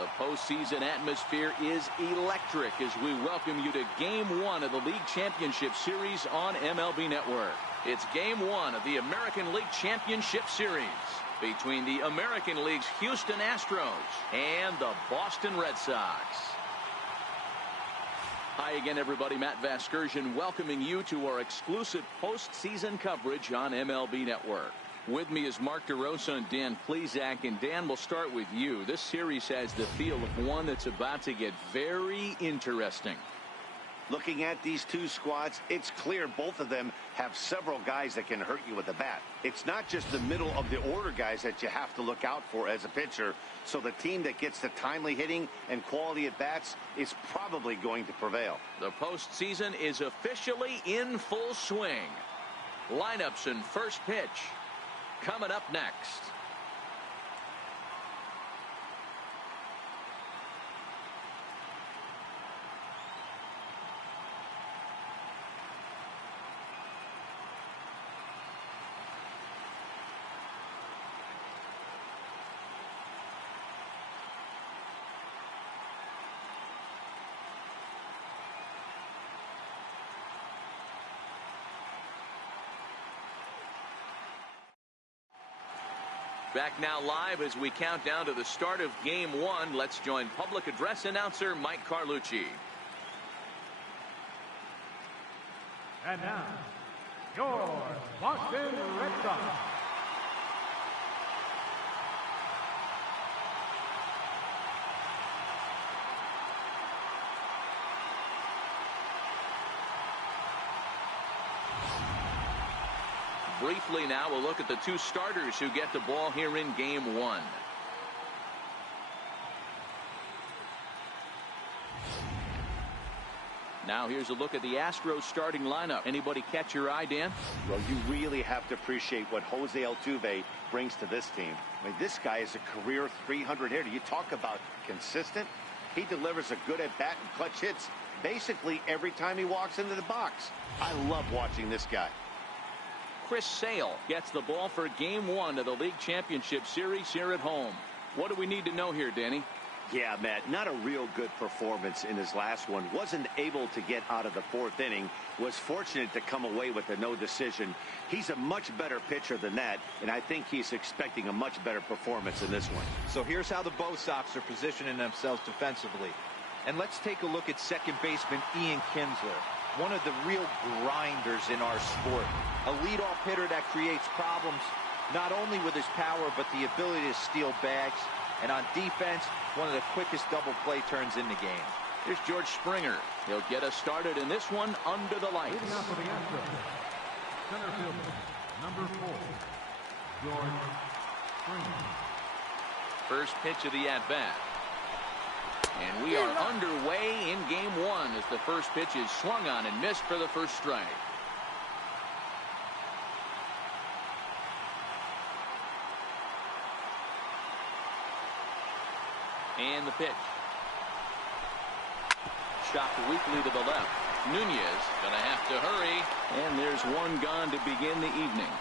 The postseason atmosphere is electric as we welcome you to Game 1 of the League Championship Series on MLB Network. It's Game 1 of the American League Championship Series between the American League's Houston Astros and the Boston Red Sox. Hi again, everybody. Matt Vasgersian welcoming you to our exclusive postseason coverage on MLB Network. With me is Mark DeRosa and Dan Plesac. And Dan, we'll start with you. This series has the feel of one that's about to get very interesting. Looking at these two squads, it's clear both of them have several guys that can hurt you with the bat. It's not just the middle of the order guys that you have to look out for as a pitcher. So the team that gets the timely hitting and quality at bats is probably going to prevail. The postseason is officially in full swing. Lineups and first pitch coming up next. Back now live as we count down to the start of Game 1. Let's join public address announcer Mike Carlucci. And now, your Boston Red Sox. Briefly now, we'll look at the two starters who get the ball here in Game 1. Now here's a look at the Astros starting lineup. Anybody catch your eye, Dan? Well, you really have to appreciate what Jose Altuve brings to this team. I mean, this guy is a career 300 hitter. You talk about consistent. He delivers a good at-bat and clutch hits basically every time he walks into the box. I love watching this guy. Chris Sale gets the ball for Game 1 of the League Championship Series here at home. What do we need to know here, Danny? Yeah, Matt, not a real good performance in his last one. Wasn't able to get out of the fourth inning. Was fortunate to come away with a no decision. He's a much better pitcher than that, and I think he's expecting a much better performance in this one. So here's how the Bo Sox are positioning themselves defensively. And let's take a look at second baseman Ian Kinsler. One of the real grinders in our sport. A leadoff hitter that creates problems not only with his power but the ability to steal bags. And on defense, one of the quickest double play turns in the game. Here's George Springer. He'll get us started in this one under the lights. Leading off for the Astros, center fielder, number 4, George Springer. First pitch of the at-bat. And we are underway in Game 1 as the first pitch is swung on and missed for the first strike. And the pitch. Chopped weakly to the left. Nunez going to have to hurry. And there's one gone to begin the evening.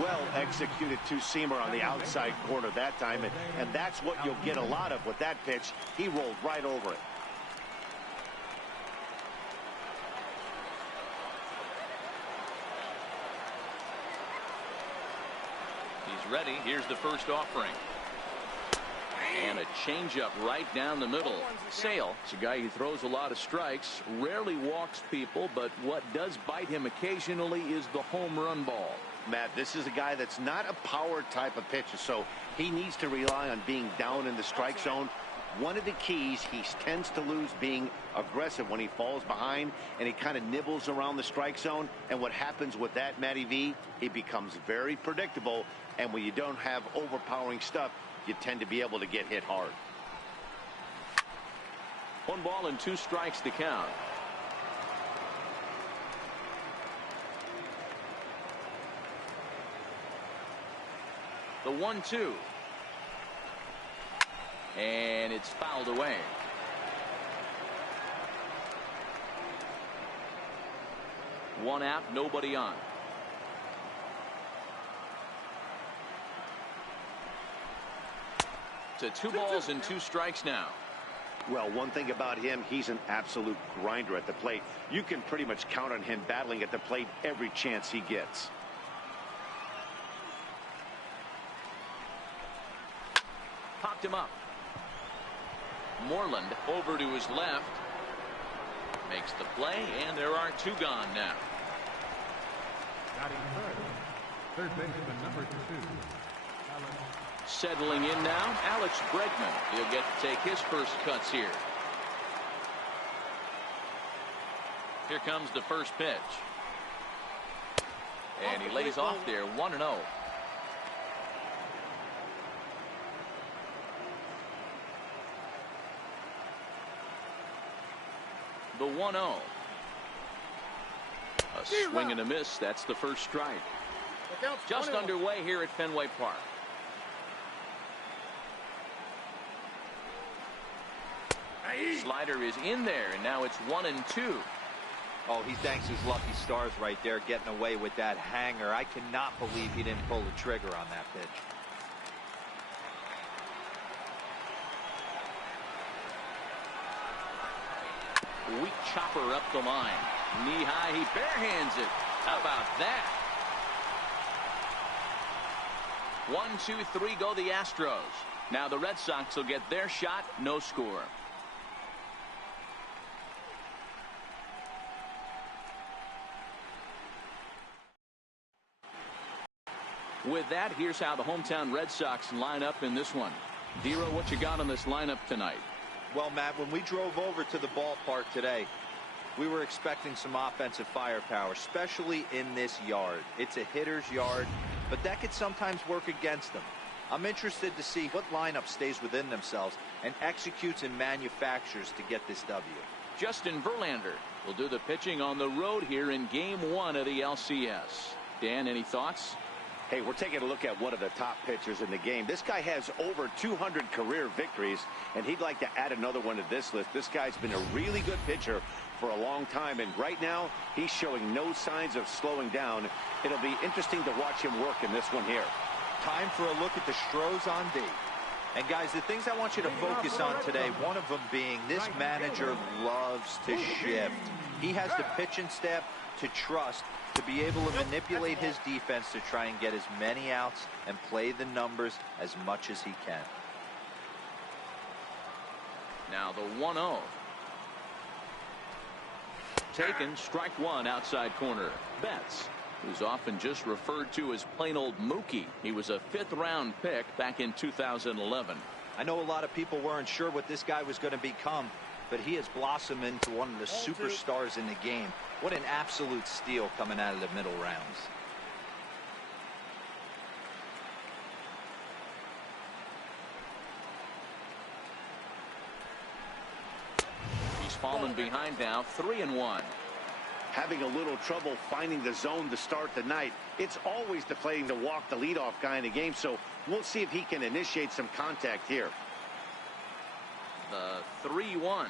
Well executed two-seamer on the outside corner that time, and that's what you'll get a lot of with that pitch. He rolled right over it. He's ready. Here's the first offering. And a changeup right down the middle. Sale, it's a guy who throws a lot of strikes, rarely walks people, but what does bite him occasionally is the home run ball. Matt, this is a guy that's not a power type of pitcher, so he needs to rely on being down in the strike zone. One of the keys, he tends to lose being aggressive when he falls behind, and he kind of nibbles around the strike zone. And what happens with that, Matty V, he becomes very predictable, and when you don't have overpowering stuff, you tend to be able to get hit hard. 1 ball and 2 strikes to count. The 1-2. And it's fouled away. One out, nobody on. To 2 balls and 2 strikes now. Well, one thing about him, he's an absolute grinder at the plate. You can pretty much count on him battling at the plate every chance he gets. Popped him up. Moreland over to his left. Makes the play, and there are 2 gone now. Batting third baseman number 2. Settling in now, Alex Bregman. He'll get to take his first cuts here. Here comes the first pitch. And he lays off there, 1-0. The 1-0. A swing and a miss. That's the first strike. Just underway here at Fenway Park. Slider is in there, and now it's 1-2. Oh, he thanks his lucky stars right there, getting away with that hanger. I cannot believe he didn't pull the trigger on that pitch. Weak chopper up the line. Knee high, he barehands it. How about that? 1-2-3 go the Astros. Now the Red Sox will get their shot, no score. With that, here's how the hometown Red Sox line up in this one. Dero, what you got on this lineup tonight? Well, Matt, when we drove over to the ballpark today, we were expecting some offensive firepower, especially in this yard. It's a hitter's yard, but that could sometimes work against them. I'm interested to see what lineup stays within themselves and executes and manufactures to get this W. Justin Verlander will do the pitching on the road here in Game 1 of the LCS. Dan, any thoughts? Hey, we're taking a look at one of the top pitchers in the game. This guy has over 200 career victories, and he'd like to add another one to this list. This guy's been a really good pitcher for a long time, and right now he's showing no signs of slowing down. It'll be interesting to watch him work in this one here. Time for a look at the Astros on D. And guys, the things I want you to focus on today, one of them being this manager loves to shift. He has the pitching staff to trust to be able to manipulate his defense to try and get as many outs and play the numbers as much as he can. Now the 1-0. Taken, strike 1, outside corner. Betts, who's often just referred to as plain old Mookie. He was a 5th-round pick back in 2011. I know a lot of people weren't sure what this guy was going to become, but he has blossomed into one of the superstars in the game. What an absolute steal coming out of the middle rounds. He's fallen behind now, 3-1. Having a little trouble finding the zone to start the night. It's always deflating to walk the leadoff guy in the game, so we'll see if he can initiate some contact here. The 3-1.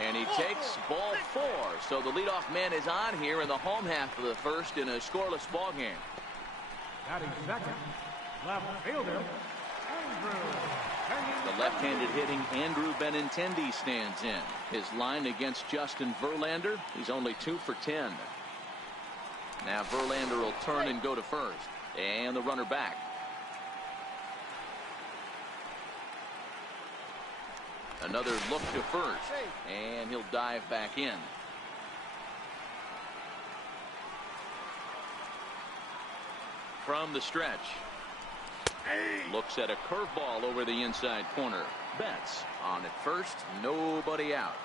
And he takes ball 4. So the leadoff man is on here in the home half of the first in a scoreless ball game. Batting second, left fielder, Andrew. The left-handed hitting Andrew Benintendi stands in. His line against Justin Verlander, he's only 2 for 10. Now Verlander will turn and go to first. And the runner back. Another look to first, and he'll dive back in. From the stretch, looks at a curveball over the inside corner. Betts on at first, nobody out.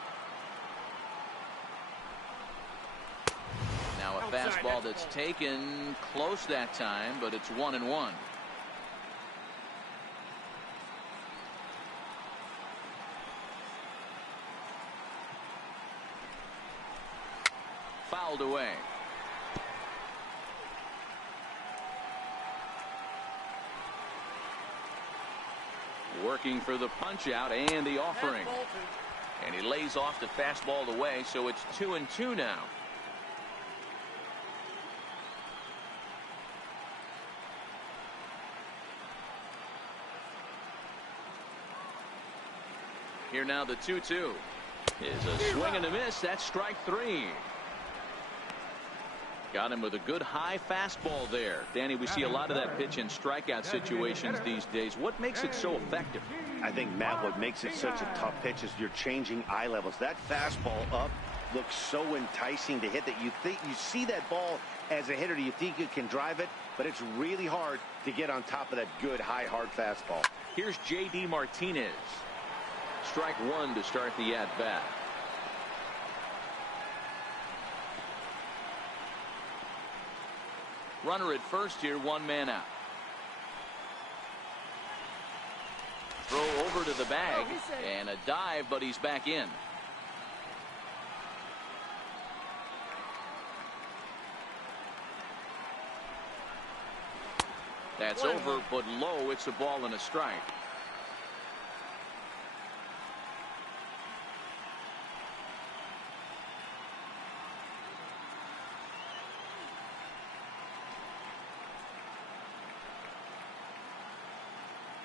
Now a fastball that's taken close that time, but it's 1-1. Fouled away. Working for the punch out and the offering. And he lays off the fastball away, so it's 2-2 now. Here now the 2-2 is a swing and a miss. That's strike 3. Got him with a good high fastball there. Danny, we see a lot of that pitch in strikeout situations these days. What makes it so effective? I think, Matt, what makes it such a tough pitch is you're changing eye levels. That fastball up looks so enticing to hit that you see that ball as a hitter. You think you can drive it, but it's really hard to get on top of that good high hard fastball. Here's J.D. Martinez. Strike 1 to start the at bat. Runner at first here, 1 man out. Throw over to the bag and a dive, but he's back in. That's over, but low. It's a ball and a strike.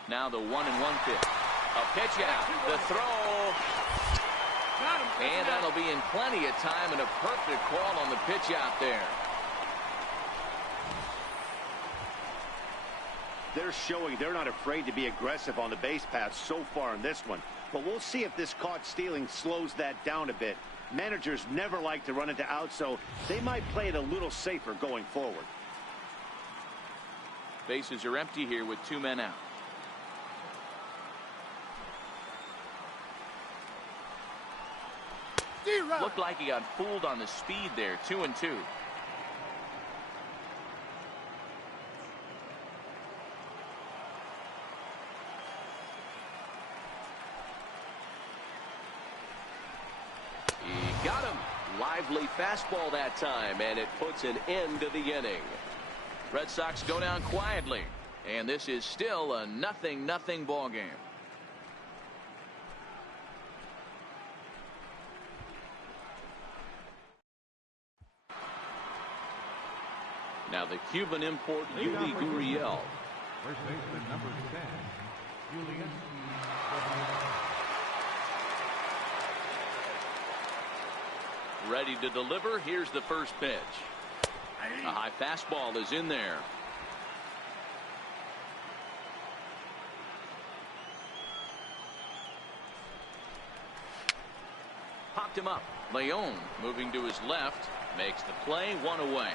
Now the 1-1 pitch. A pitch out. The throw. And that'll be in plenty of time and a perfect call on the pitch out there. They're showing they're not afraid to be aggressive on the base paths so far in this one. But we'll see if this caught stealing slows that down a bit. Managers never like to run into outs, so they might play it a little safer going forward. Bases are empty here with 2 men out. Looked like he got fooled on the speed there. 2-2. He got him. Lively fastball that time, and it puts an end to the inning. Red Sox go down quietly, and this is still a 0-0 ball game. Now the Cuban import, Yuli Gurriel. First baseman number 10, Julian. Ready to deliver. Here's the first pitch. A high fastball is in there. Popped him up. Leon moving to his left. Makes the play. 1 away.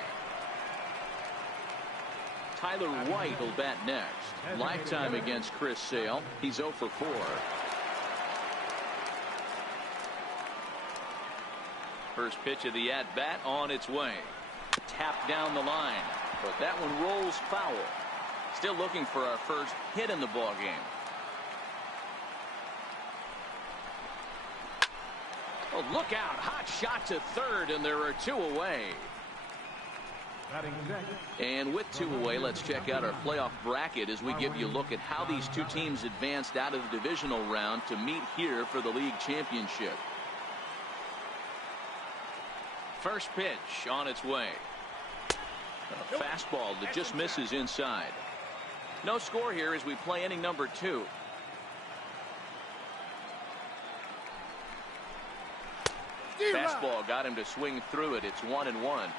Tyler White will bat next. Lifetime against Chris Sale. He's 0 for 4. First pitch of the at bat on its way. Tapped down the line, but that one rolls foul. Still looking for our first hit in the ball game. Oh, look out. Hot shot to third, and there are 2 away. And with 2 away, let's check out our playoff bracket as we give you a look at how these 2 teams advanced out of the divisional round to meet here for the league championship. First pitch on its way. A fastball that just misses inside. No score here as we play inning number 2. Fastball got him to swing through it. It's 1-1.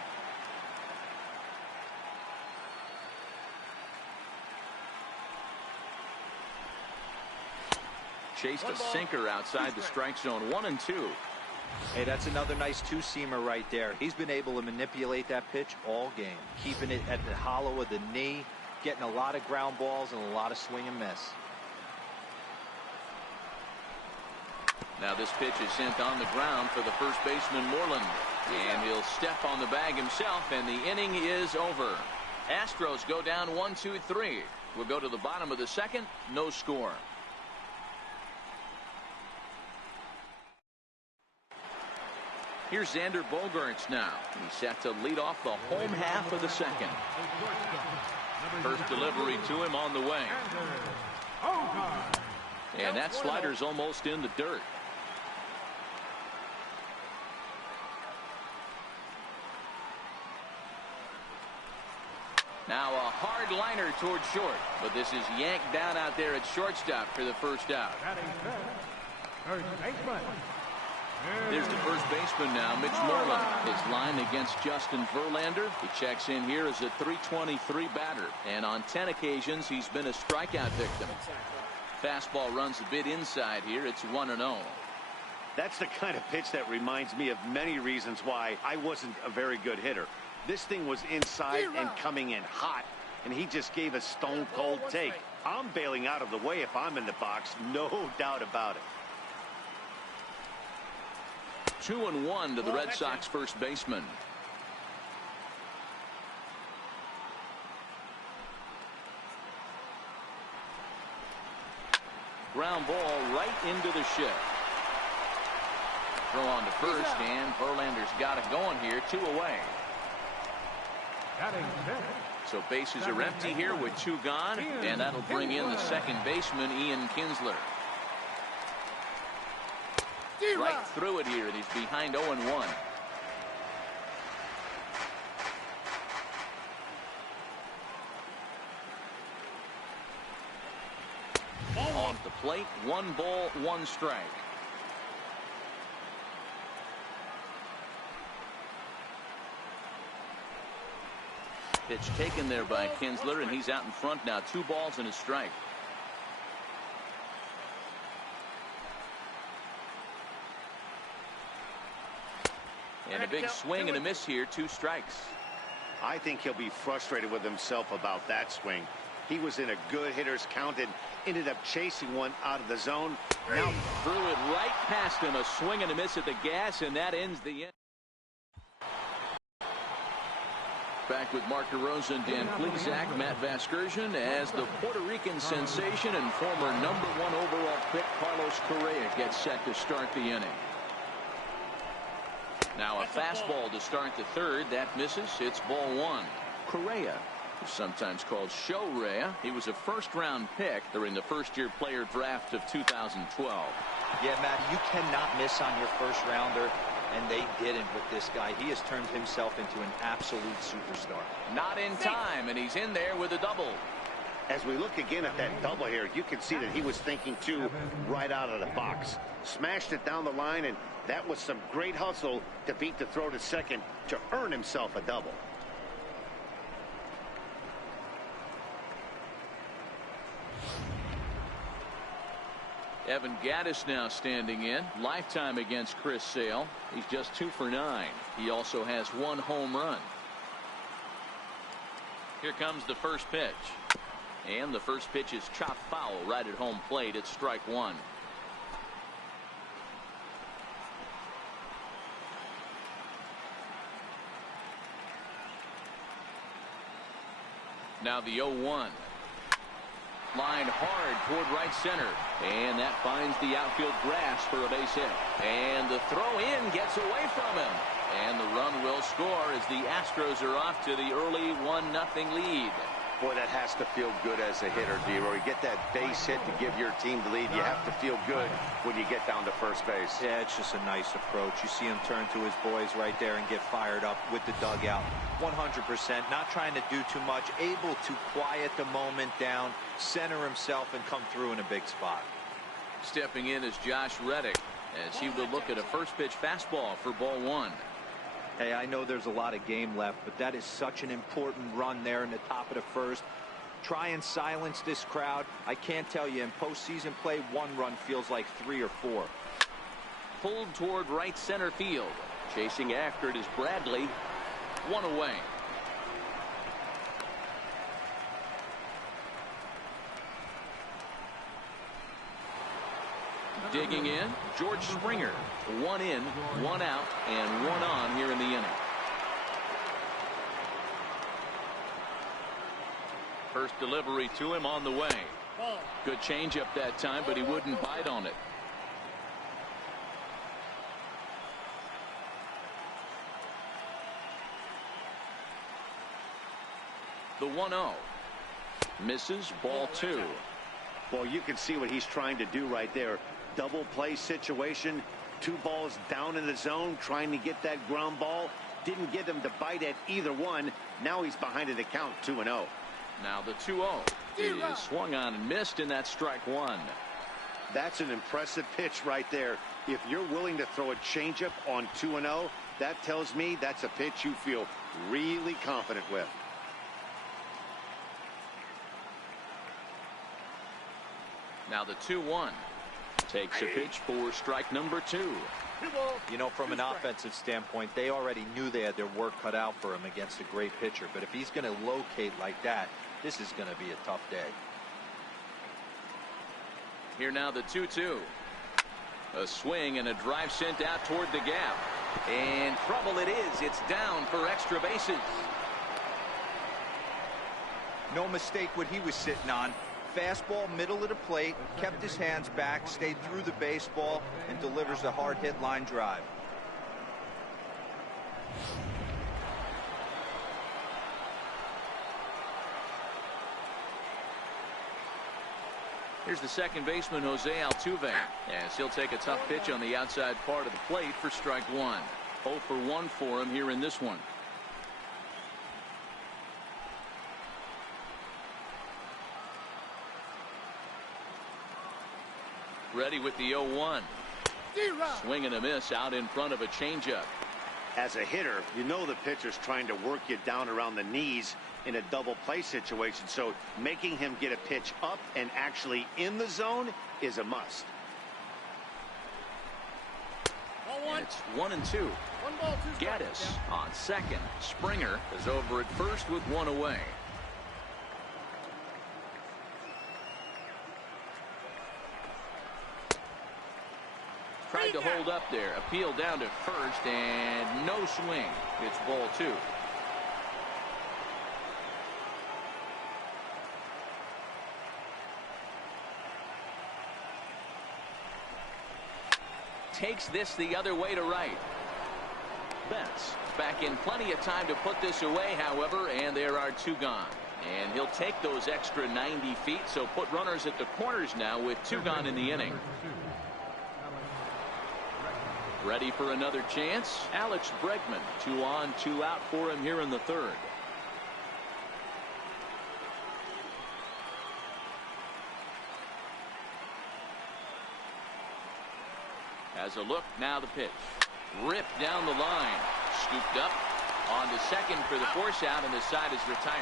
Chased a sinker outside the strike zone. 1-2. Hey, that's another nice 2-seamer right there. He's been able to manipulate that pitch all game, keeping it at the hollow of the knee, getting a lot of ground balls and a lot of swing and miss. Now this pitch is sent on the ground for the first baseman Moreland, and he'll step on the bag himself, and the inning is over. Astros go down 1-2-3. We'll go to the bottom of the second. No score. Here's Xander Bogaerts now. He's set to lead off the home half of the second. First delivery to him on the way. And that slider's almost in the dirt. Now a hard liner toward short, but this is yanked down out there at shortstop for the first out. First baseman. There's the first baseman now, Mitch Moreland. His line against Justin Verlander. He checks in here as a .323 batter, and on 10 occasions he's been a strikeout victim. Fastball runs a bit inside here. It's 1-0. That's the kind of pitch that reminds me of many reasons why I wasn't a very good hitter. This thing was inside and coming in hot, and he just gave a stone cold take. I'm bailing out of the way if I'm in the box, no doubt about it. 2-1 to the Red Sox first baseman. Ground ball right into the shift. Throw on to first, and Verlander's got it going here. 2 away. So bases are empty here with 2 gone, and that'll bring in the second baseman, Ian Kinsler. Right through it here, and he's behind 0-1. Off the plate, 1 ball, 1 strike. Pitch taken there by Kinsler, and he's out in front now. 2 balls and a strike. And a big swing and a miss here. 2 strikes. I think he'll be frustrated with himself about that swing. He was in a good hitter's count and ended up chasing one out of the zone. Now threw it right past him. A swing and a miss at the gas, and that ends the inning. Back with Mark DeRosa and Dan Plesac, Matt Vasgersian, as the Puerto Rican sensation and former #1 overall pick Carlos Correa gets set to start the inning. Now a fastball to start the third. That misses. It's ball 1. Correa, who's sometimes called Show Rea. He was a first-round pick during the first-year player draft of 2012. Yeah, Matt, you cannot miss on your first-rounder, and they didn't with this guy. He has turned himself into an absolute superstar. Not in time, and he's in there with a double. As we look again at that double here, you can see that he was thinking, too, right out of the box. Smashed it down the line, and that was some great hustle to beat the throw to second to earn himself a double. Evan Gattis now standing in. Lifetime against Chris Sale. He's just 2 for 9. He also has 1 home run. Here comes the first pitch. And the first pitch is chopped foul right at home plate. It's strike 1. Now the 0-1. Line hard toward right center, and that finds the outfield grass for a base hit. And the throw in gets away from him, and the run will score as the Astros are off to the early 1-0 lead. Boy, that has to feel good as a hitter, D-Roy. You get that base hit to give your team the lead. You have to feel good when you get down to first base. Yeah, it's just a nice approach. You see him turn to his boys right there and get fired up with the dugout. 100%, not trying to do too much, able to quiet the moment down, center himself, and come through in a big spot. Stepping in is Josh Reddick as he will look at a first pitch fastball for ball 1. Hey, I know there's a lot of game left, but that is such an important run there in the top of the first. Try and silence this crowd. I can't tell you, in postseason play, 1 run feels like 3 or 4. Pulled toward right center field. Chasing after it is Bradley. 1 away. Digging in, George Springer. 1 in, 1 out, and 1 on here in the inning. First delivery to him on the way. Good changeup that time, but he wouldn't bite on it. The 1-0. Misses, ball 2. Well, you can see what he's trying to do right there. Double play situation. 2 balls down in the zone, trying to get that ground ball. Didn't get him to bite at either one. Now he's behind in the count, 2-0. Now the 2-0 is swung on and missed, and that's strike 1. That's an impressive pitch right there. If you're willing to throw a changeup on 2-0, that tells me that's a pitch you feel really confident with. Now the 2-1. Takes a pitch for strike number 2. You know, from an offensive standpoint, they already knew they had their work cut out for him against a great pitcher. But if he's going to locate like that, this is going to be a tough day. Here now the 2-2. A swing and a drive sent out toward the gap. And trouble it is. It's down for extra bases. No mistake what he was sitting on. Fastball, middle of the plate, kept his hands back, stayed through the baseball, and delivers a hard hit line drive. Here's the second baseman, Jose Altuve, as he'll take a tough pitch on the outside part of the plate for strike 1. 0 for 1 for him here in this one. Ready with the 0-1. Swing and a miss out in front of a changeup. As a hitter, you know the pitcher's trying to work you down around the knees in a double play situation, so making him get a pitch up and actually in the zone is a must. It's 1-2. Gaddis on second. Springer is over at first with 1 away. Tried to hold up there. Appeal down to first and no swing. It's ball 2. Takes this the other way to right. Betts back in plenty of time to put this away, however, and there are 2 gone. And he'll take those extra 90 feet, so put runners at the corners now with 2 gone in the inning. Ready for another chance. Alex Bregman, 2 on, 2 out for him here in the 3rd. Has a look, now the pitch. Ripped down the line. Scooped up on to second for the force out, and the side is retired.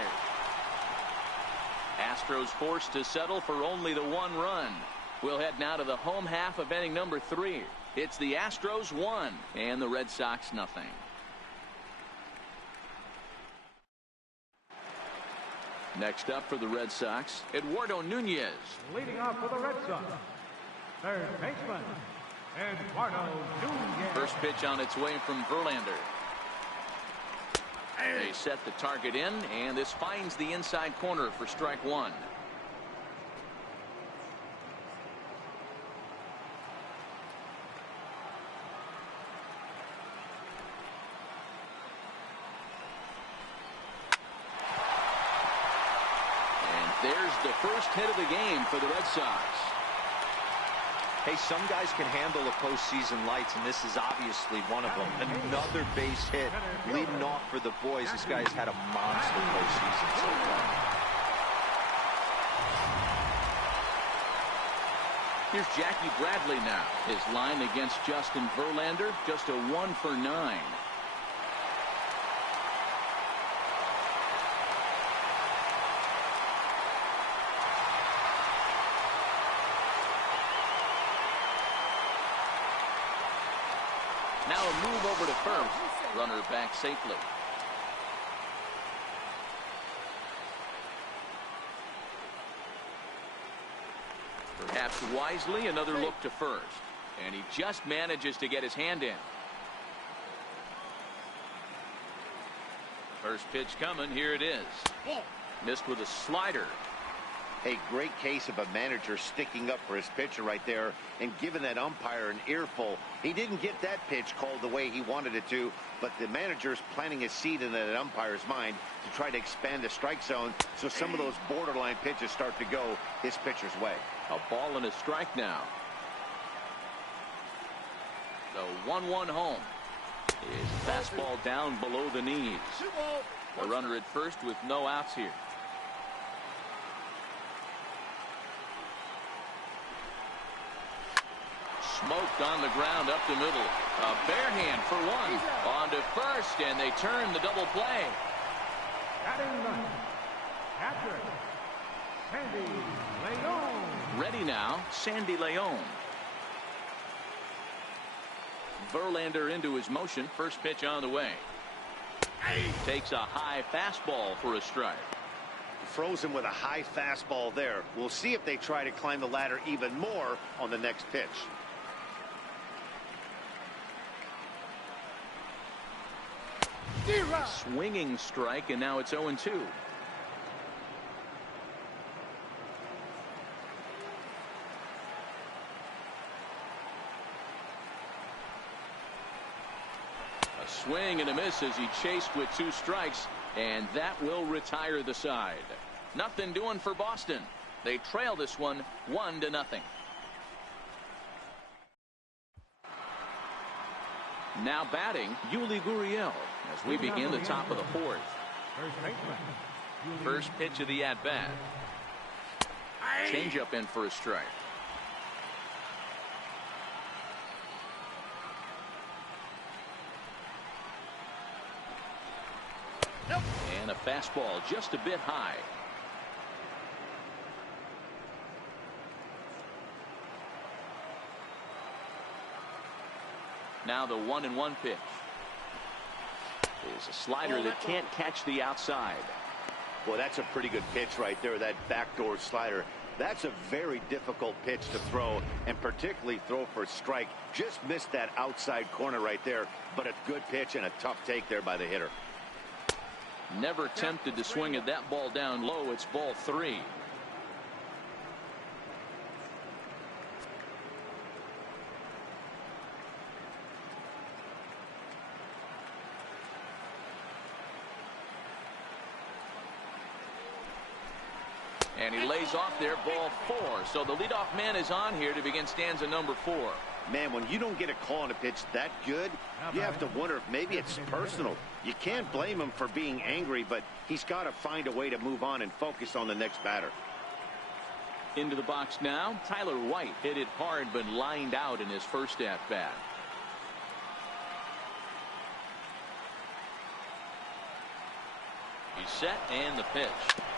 Astros forced to settle for only the 1 run. We'll head now to the home half of inning number 3. It's the Astros 1 and the Red Sox nothing. Next up for the Red Sox, Eduardo Nunez. Leading off for the Red Sox, third baseman, Eduardo Nunez. First pitch on its way from Verlander. They set the target in, and this finds the inside corner for strike 1. There's the first hit of the game for the Red Sox. Hey, some guys can handle the postseason lights, and this is obviously one of them. Another base hit leading off for the boys. This guy's had a monster postseason so far. Here's Jackie Bradley now. His line against Justin Verlander, just a 1 for 9. Now a move over to first. Runner back safely. Perhaps wisely, another look to first. And he just manages to get his hand in. First pitch coming. Here it is. Missed with a slider. A great case of a manager sticking up for his pitcher right there and giving that umpire an earful. He didn't get that pitch called the way he wanted it to, but the manager's planting a seed in that umpire's mind to try to expand the strike zone so some of those borderline pitches start to go his pitcher's way. A ball and a strike now. The 1-1 home. His fastball down below the knees. A runner at first with no outs here. Smoked on the ground up the middle. A bare hand for one. On to first, and they turn the double play. Batting ninth, catcher, Sandy Leon. Ready now, Sandy Leon. Verlander into his motion. First pitch on the way. Takes a high fastball for a strike. Froze him with a high fastball there. We'll see if they try to climb the ladder even more on the next pitch. Swinging strike, and now it's 0-2. A swing and a miss as he chased with 2 strikes, and that will retire the side. Nothing doing for Boston. They trail this one 1-0. Now batting, Yuli Gurriel as we begin the top of the 4th. First pitch of the at-bat. Changeup in for a strike. And a fastball just a bit high. Now the 1-1 pitch is a slider that can't catch the outside. Well, that's a pretty good pitch right there, that backdoor slider. That's a very difficult pitch to throw, and particularly throw for a strike. Just missed that outside corner right there, but a good pitch and a tough take there by the hitter. Never tempted to swing at that ball down low. It's ball 3. And he lays off there, ball 4. So the leadoff man is on here to begin stanza number 4. Man, when you don't get a call on a pitch that good, you have to wonder if maybe it's personal. You can't blame him for being angry, but he's got to find a way to move on and focus on the next batter. Into the box now, Tyler White hit it hard but lined out in his first at-bat. He's set, and the pitch.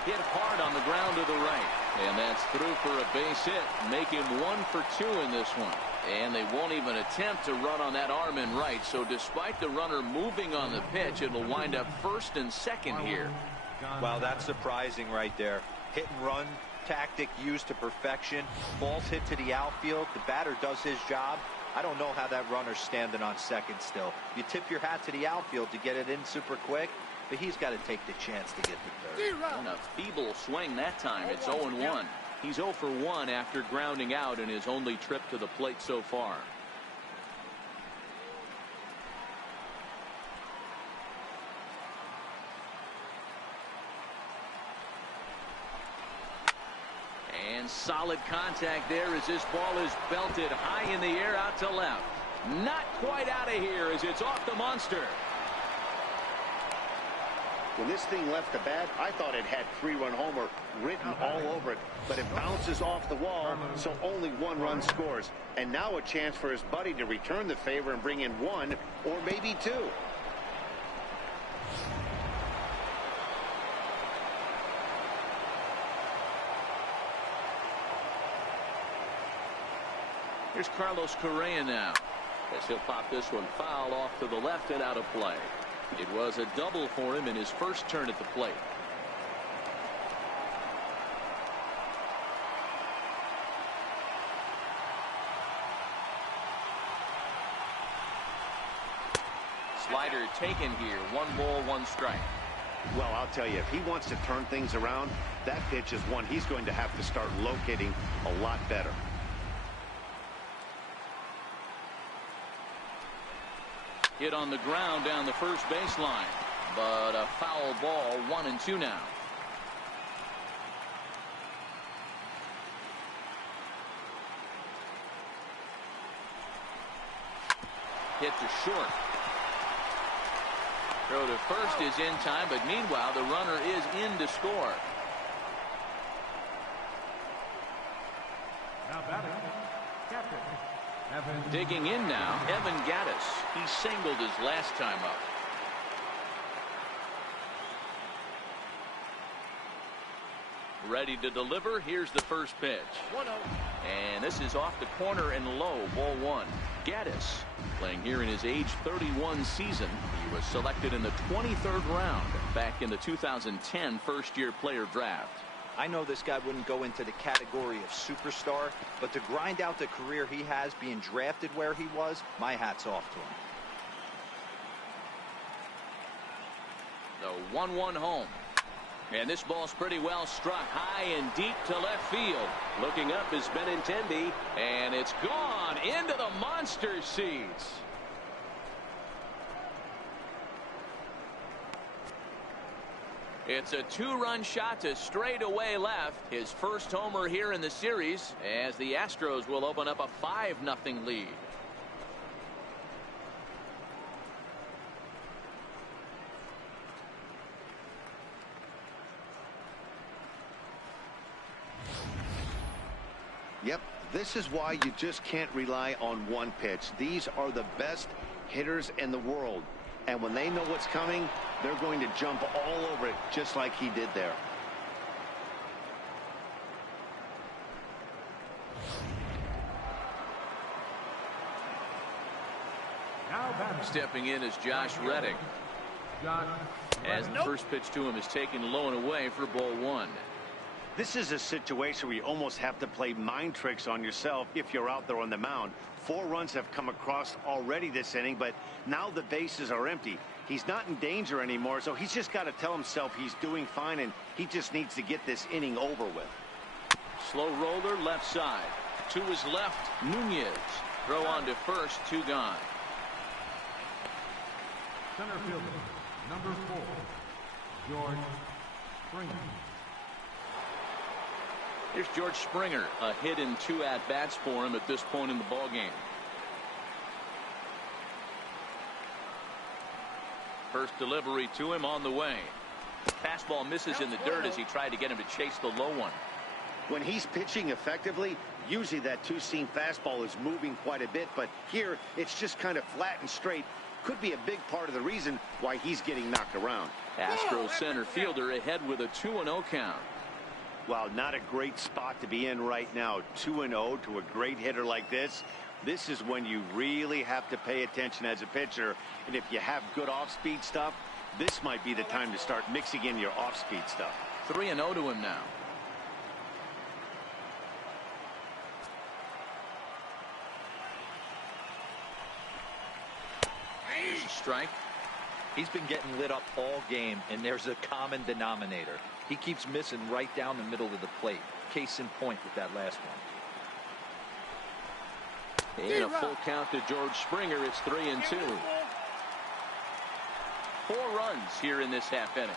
Hit hard on the ground to the right. And that's through for a base hit. Make him 1 for 2 in this one. And they won't even attempt to run on that arm in right. So despite the runner moving on the pitch, it'll wind up first and second here. Wow, that's surprising right there. Hit and run tactic used to perfection. Ball's hit to the outfield. The batter does his job. I don't know how that runner's standing on second still. You tip your hat to the outfield to get it in super quick, but he's got to take the chance to get the third. And a feeble swing that time. It's 0-1. He's 0 for 1 after grounding out in his only trip to the plate so far. And solid contact there as this ball is belted high in the air out to left. Not quite out of here as it's off the monster. When this thing left the bat, I thought it had 3-run homer written all over it, but it bounces off the wall, so only 1 run scores. And now a chance for his buddy to return the favor and bring in 1 or maybe 2. Here's Carlos Correa now, as he'll pop this one foul off to the left and out of play. It was a double for him in his first turn at the plate. Slider taken here. 1 ball, 1 strike. Well, I'll tell you, if he wants to turn things around, that pitch is one he's going to have to start locating a lot better. Hit on the ground down the first baseline, but a foul ball. 1-2 now. Hit to short. Throw to first is in time, but meanwhile the runner is in to score. Now batting, captain Digging in now, Evan Gattis. He singled his last time up. Ready to deliver. Here's the first pitch. 1-0. And this is off the corner and low. Ball one. Gattis playing here in his age 31 season. He was selected in the 23rd round back in the 2010 first-year player draft. I know this guy wouldn't go into the category of superstar, but to grind out the career he has being drafted where he was, my hat's off to him. The 1-1 home. And this ball's pretty well struck high and deep to left field. Looking up is Benintendi, and it's gone into the monster seats. It's a two-run shot to straightaway left. His first homer here in the series, as the Astros will open up a 5-0 lead. Yep, this is why you just can't rely on one pitch. These are the best hitters in the world. And when they know what's coming, they're going to jump all over it, just like he did there. Stepping in is Josh Reddick. As the first pitch to him is taken low and away for ball one. This is a situation where you almost have to play mind tricks on yourself if you're out there on the mound. 4 runs have come across already this inning, but now the bases are empty. He's not in danger anymore, so he's just got to tell himself he's doing fine, and he just needs to get this inning over with. Slow roller left side. To his left, Nunez. Throw on to first, 2 gone. Center fielder, number 4, George Springer. Here's George Springer, a hit in 2 at-bats for him at this point in the ballgame. First delivery to him on the way. Fastball misses in the dirt as he tried to get him to chase the low one. When he's pitching effectively, usually that two-seam fastball is moving quite a bit, but here it's just kind of flat and straight. Could be a big part of the reason why he's getting knocked around. Astros center fielder ahead with a 2-0 count. Well, not a great spot to be in right now. 2-0 to a great hitter like this. This is when you really have to pay attention as a pitcher. And if you have good off-speed stuff, this might be the time to start mixing in your off-speed stuff. 3-0 to him now. There's a strike. He's been getting lit up all game, and there's a common denominator. He keeps missing right down the middle of the plate. Case in point with that last one. And a full count to George Springer. It's 3-2. 4 runs here in this half inning.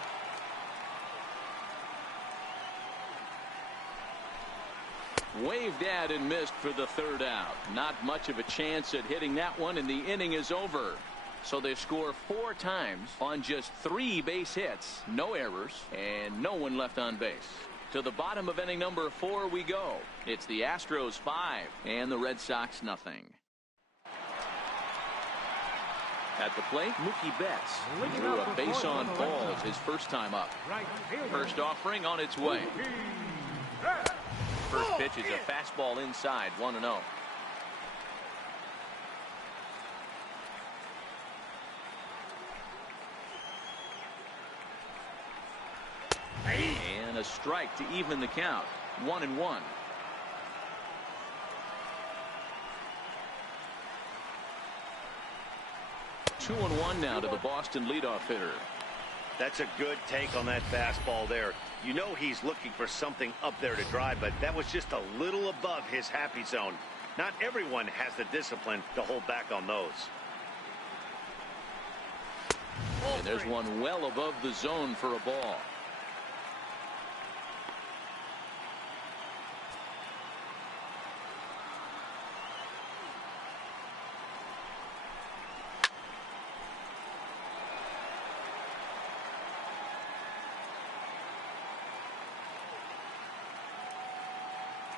Waved at and missed for the 3rd out. Not much of a chance at hitting that one, and the inning is over. So they score 4 times on just 3 base hits, no errors, and no one left on base. To the bottom of inning number 4 we go. It's the Astros 5 and the Red Sox nothing. At the plate, Mookie Betts drew a base on balls his first time up. First offering on its way. First pitch is a fastball inside, 1-0. And a strike to even the count. 1-1. Two and 1 now to the Boston leadoff hitter. That's a good take on that fastball there. You know he's looking for something up there to drive, but that was just a little above his happy zone. Not everyone has the discipline to hold back on those. And there's one well above the zone for a ball.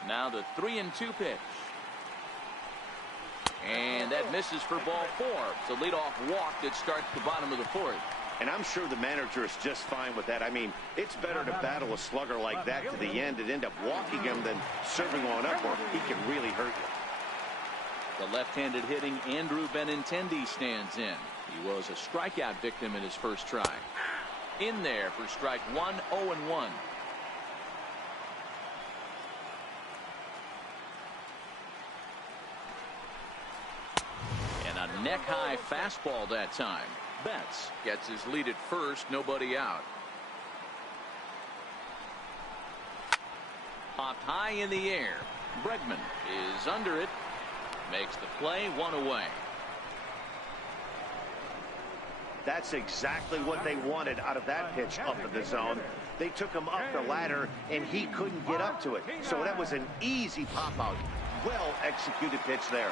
Now the 3-2 pitch. And that misses for ball 4. It's a leadoff walk that starts the bottom of the 4th. And I'm sure the manager is just fine with that. I mean, it's better to battle a slugger like that to the end and end up walking him than serving one up, or he can really hurt you. The left-handed hitting Andrew Benintendi stands in. He was a strikeout victim in his first try. In there for strike 1, 0-1. And a neck-high fastball that time. Betts gets his lead at first, nobody out. Popped high in the air. Bregman is under it. Makes the play, 1 away. That's exactly what they wanted out of that pitch up in the zone. They took him up the ladder, and he couldn't get up to it. So that was an easy pop-out. Well-executed pitch there.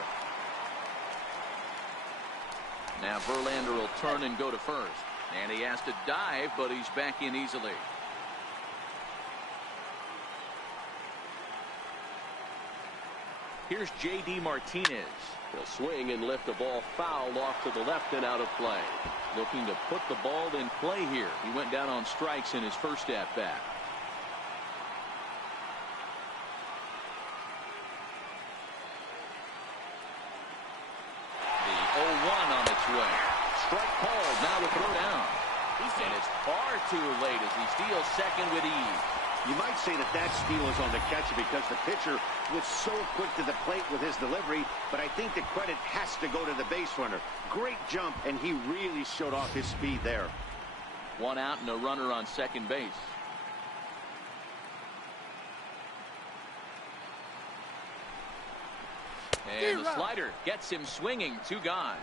Now Verlander will turn and go to first. And he has to dive, but he's back in easily. Here's J.D. Martinez. He'll swing and lift the ball foul off to the left and out of play. Looking to put the ball in play here. He went down on strikes in his first at-bat. The 0-1 on its way. Strike called. Now the throw down. And it's far too late as he steals second with ease. You might say that that steal is on the catcher because the pitcher was so quick to the plate with his delivery, but I think the credit has to go to the base runner. Great jump, and he really showed off his speed there. 1 out and a runner on second base. And the slider gets him swinging. 2 gone.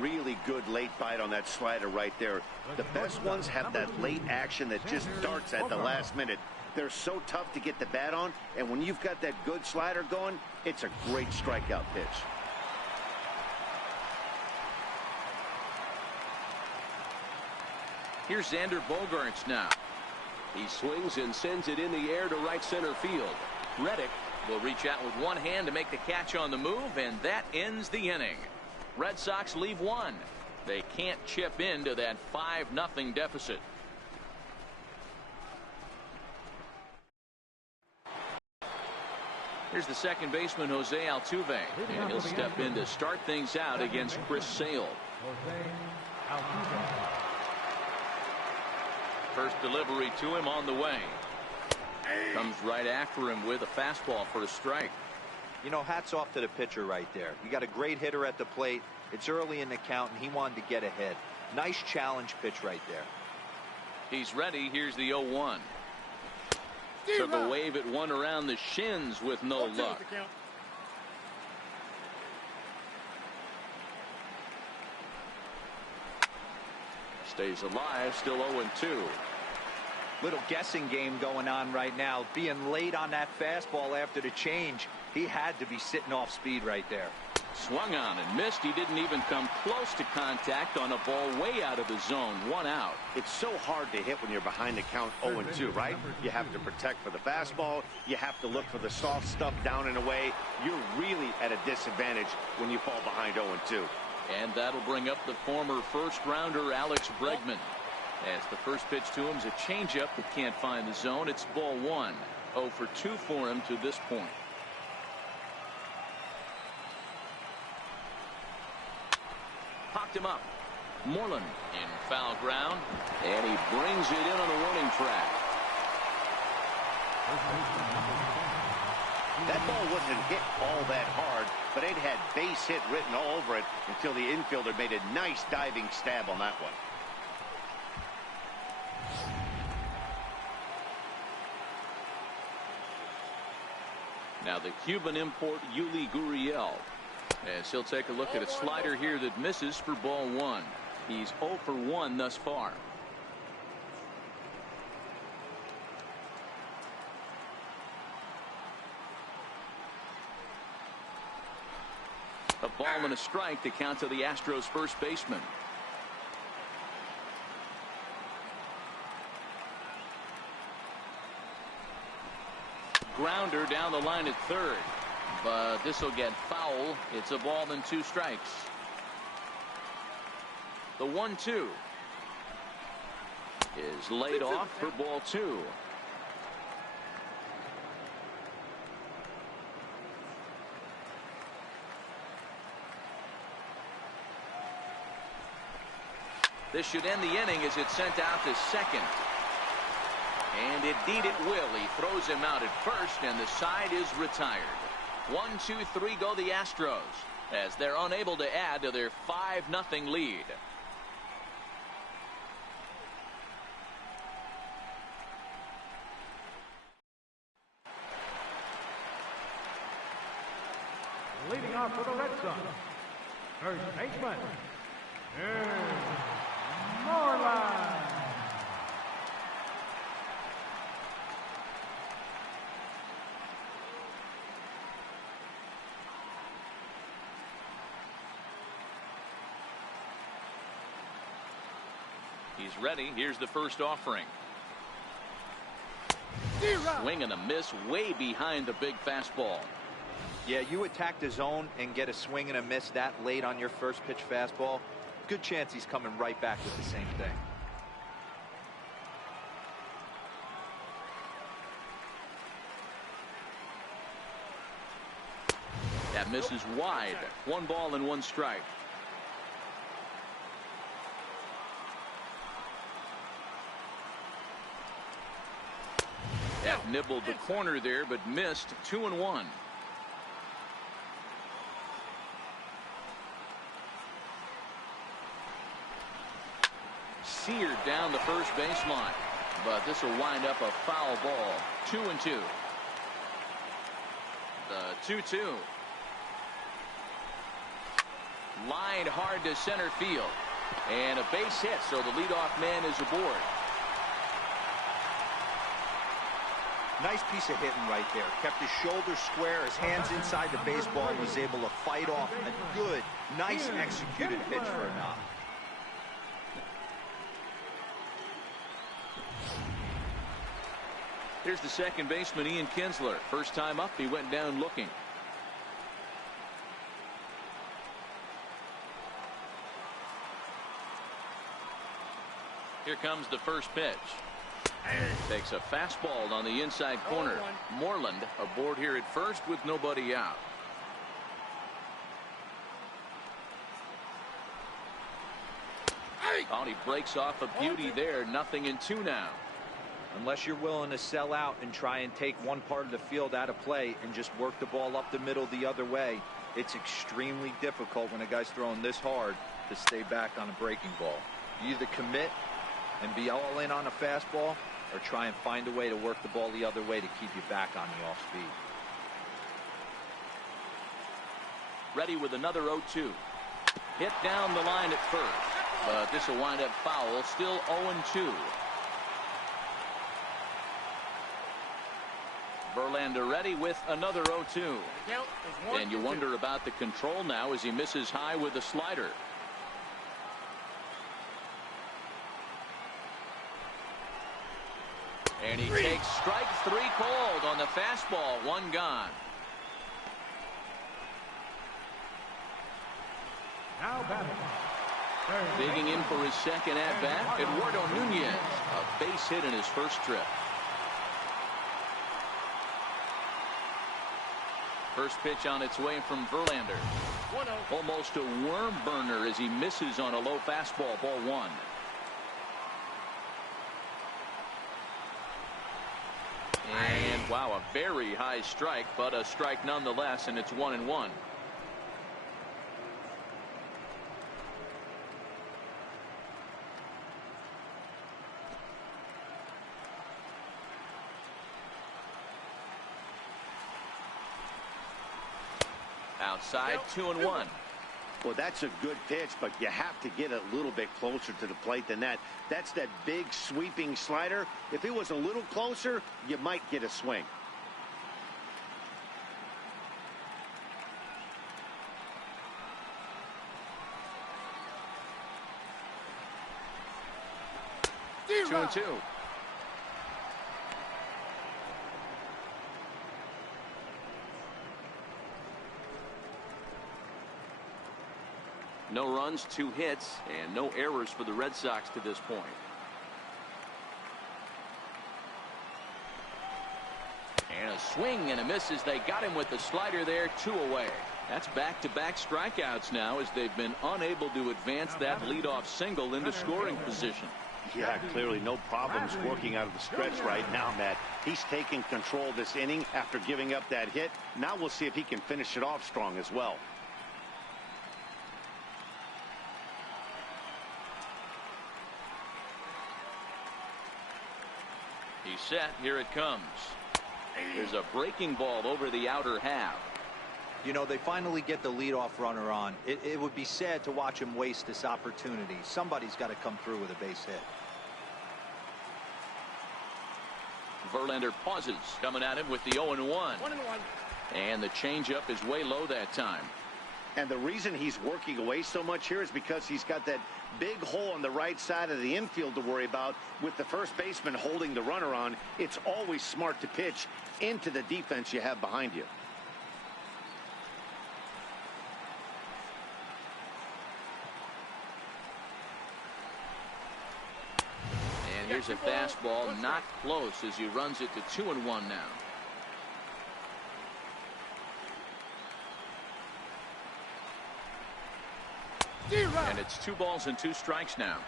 Really good late bite on that slider right there. The best ones have that late action that just darts at the last minute. They're so tough to get the bat on, and when you've got that good slider going, it's a great strikeout pitch. Here's Xander Bogaerts now. He swings and sends it in the air to right center field. Reddick will reach out with one hand to make the catch on the move, and that ends the inning. Red Sox leave 1. They can't chip into that 5-0 deficit. Here's the second baseman, Jose Altuve, and he'll step in to start things out against Chris Sale. First delivery to him on the way. Comes right after him with a fastball for a strike. You know, hats off to the pitcher right there. You got a great hitter at the plate. It's early in the count, and he wanted to get ahead. Nice challenge pitch right there. He's ready. Here's the 0-1. Took a wave at one around the shins with no luck. Stays alive, still 0-2. Little guessing game going on right now. Being late on that fastball after the change. He had to be sitting off speed right there. Swung on and missed. He didn't even come close to contact on a ball way out of the zone. 1 out. It's so hard to hit when you're behind the count 0-2, right? You have to protect for the fastball. You have to look for the soft stuff down and away. You're really at a disadvantage when you fall behind 0-2. And that'll bring up the former first-rounder Alex Bregman. As the first pitch to him is a changeup that can't find the zone. It's ball 1. 0 for 2 for him to this point. Popped him up. Moreland in foul ground, and he brings it in on the warning track. That ball wasn't hit all that hard, but it had base hit written all over it until the infielder made a nice diving stab on that one. Now the Cuban import Yuli Gurriel, as he'll take a look at a slider here that misses for ball 1. He's 0 for 1 thus far. A ball and a strike to count to the Astros first baseman. Grounder down the line at third. but this will get foul. It's a ball and 2 strikes. The 1-2 is laid off for ball 2. This should end the inning as it's sent out to second. And indeed it will. He throws him out at first, and the side is retired. 1, 2, 3 go the Astros as they're unable to add to their 5-0 lead. Leading off for the Red Sox, first baseman, Moreland. He's ready. Here's the first offering. Swing and a miss way behind the big fastball. Yeah, you attack the zone and get a swing and a miss that late on your first pitch fastball. Good chance he's coming right back with the same thing. That misses wide. 1 ball and 1 strike. That nibbled the corner there, but missed. 2-1. Seared down the first baseline, but this will wind up a foul ball. 2-2. The 2-2. Lined hard to center field, and a base hit, so the leadoff man is aboard. Nice piece of hitting right there. Kept his shoulders square, his hands inside the baseball, and was able to fight off a good, nice executed pitch for a knock. Here's the second baseman, Ian Kinsler. First time up, he went down looking. Here comes the first pitch. Takes a fastball on the inside corner. Moreland aboard here at first with nobody out. Oh, he breaks off a beauty there. 0-2 now. Unless you're willing to sell out and try and take one part of the field out of play and just work the ball up the middle the other way, it's extremely difficult when a guy's throwing this hard to stay back on a breaking ball. You either commit and be all in on a fastball, or try and find a way to work the ball the other way to keep you back on the off speed. Ready with another 0-2. Hit down the line at first, but this will wind up foul. Still 0-2. Verlander ready with another 0-2. And you wonder about the control now as he misses high with the slider. And he takes strike 3 called on the fastball. 1 gone. Now batting. Digging in for his second at bat, Eduardo Nunez. A base hit in his first trip. First pitch on its way from Verlander. Almost a worm burner as he misses on a low fastball. Ball 1. And wow, a very high strike, but a strike nonetheless, and it's 1-1. Outside, 2-1. Well, that's a good pitch, but you have to get a little bit closer to the plate than that. That's that big sweeping slider. If it was a little closer, you might get a swing. Two and 2. No runs, 2 hits, and no errors for the Red Sox to this point. And a swing and a miss as they got him with the slider there, 2 away. That's back-to-back strikeouts now as they've been unable to advance that leadoff single into scoring position. Yeah, clearly no problems working out of the stretch right now, Matt. He's taking control of this inning after giving up that hit. Now we'll see if he can finish it off strong as well. He's set. Here it comes. There's a breaking ball over the outer half. You know, they finally get the leadoff runner on. It would be sad to watch him waste this opportunity. Somebody's got to come through with a base hit. Verlander pauses, coming at him with the 0-1. And the changeup is way low that time. And the reason he's working away so much here is because he's got that big hole on the right side of the infield to worry about. With the first baseman holding the runner on, it's always smart to pitch into the defense you have behind you. And here's a fastball, not close, as he runs it to 2-1 now. And it's 2 balls and 2 strikes now.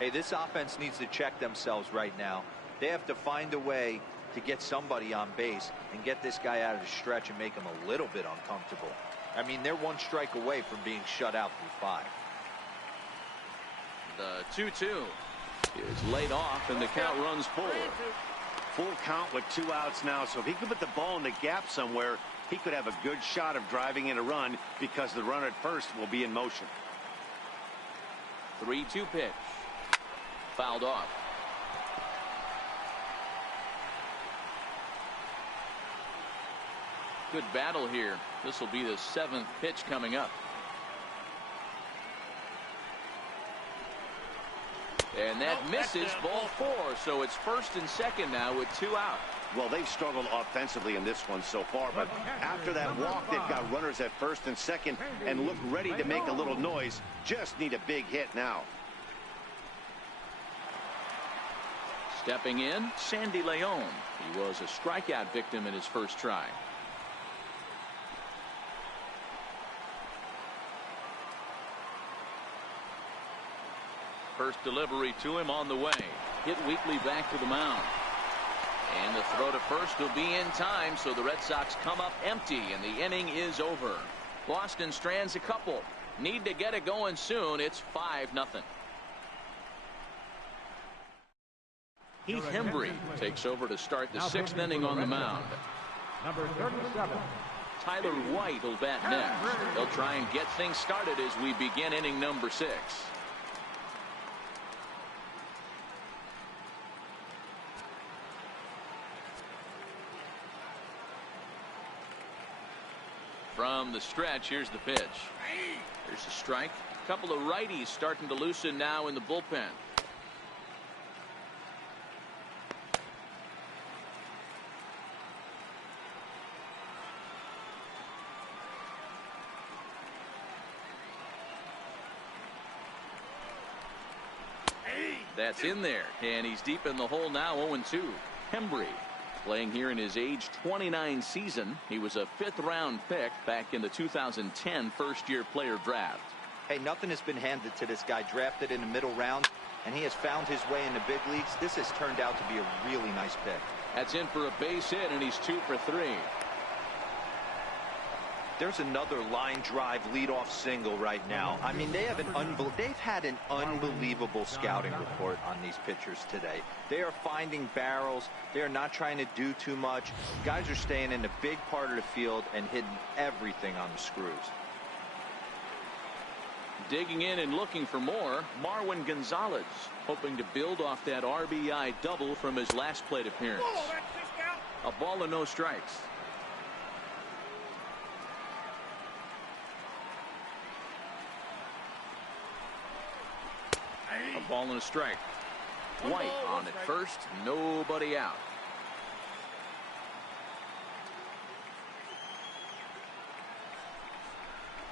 Hey, this offense needs to check themselves right now. They have to find a way to get somebody on base and get this guy out of the stretch and make him a little bit uncomfortable. I mean, they're 1 strike away from being shut out through 5. The 2-2 is laid off, and the count runs 4. Full count with 2 outs now, so if he could put the ball in the gap somewhere, he could have a good shot of driving in a run because the runner at first will be in motion. 3-2 pitch. Fouled off. Good battle here. This will be the 7th pitch coming up. And that misses, ball 4. So it's 1st and 2nd now with 2 out. Well, they've struggled offensively in this one so far, but after that walk, they've got runners at 1st and 2nd and look ready to make a little noise. Just need a big hit now. Stepping in, Sandy Leon. He was a strikeout victim in his first try. First delivery to him on the way. Hit weakly back to the mound. And the throw to first will be in time, so the Red Sox come up empty, and the inning is over. Boston strands a couple. Need to get it going soon. It's 5-0. Heath Hembree takes over to start the 6th inning on the mound. Number 37. Tyler White will bat next. They'll try and get things started as we begin inning number 6. From the stretch, here's the pitch. There's a strike. A couple of righties starting to loosen now in the bullpen. That's in there, and he's deep in the hole now. 0-2. Hembree playing here in his age 29 season. He was a 5th round pick back in the 2010 first-year player draft. Hey, nothing has been handed to this guy. Drafted in the middle round, and he has found his way in the big leagues. This has turned out to be a really nice pick. That's in for a base hit, and he's 2 for 3. There's another line drive leadoff single right now. I mean, they've had an unbelievable scouting report on these pitchers today. They are finding barrels. They are not trying to do too much. Guys are staying in the big part of the field and hitting everything on the screws. Digging in and looking for more, Marwin Gonzalez, hoping to build off that RBI double from his last plate appearance. A ball and no strikes. A ball and a strike. White on at first, nobody out.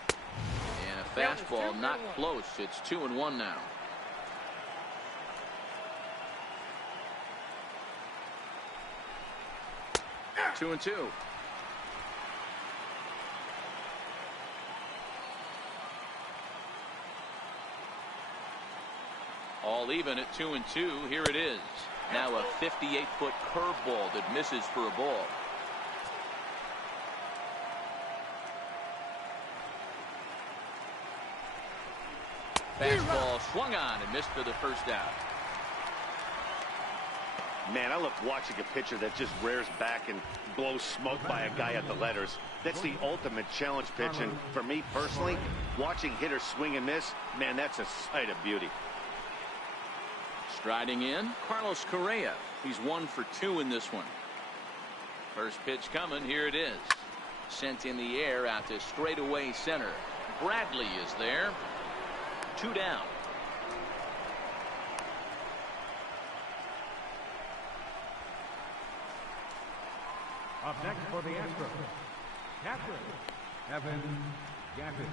And a fastball not close. It's 2-1 now. Two and two. All even at 2-2. Here it is. Now a 58-foot curveball that misses for a ball. Fastball swung on and missed for the first out. Man, I love watching a pitcher that just rears back and blows smoke by a guy at the letters. That's the ultimate challenge pitch. And for me personally, watching hitters swing and miss, man, that's a sight of beauty. Striding in, Carlos Correa. He's 1 for 2 in this one. First pitch coming. Here it is. Sent in the air out to straightaway center. Bradley is there. 2 down. Up next for the Astros, captain Evan Gattis.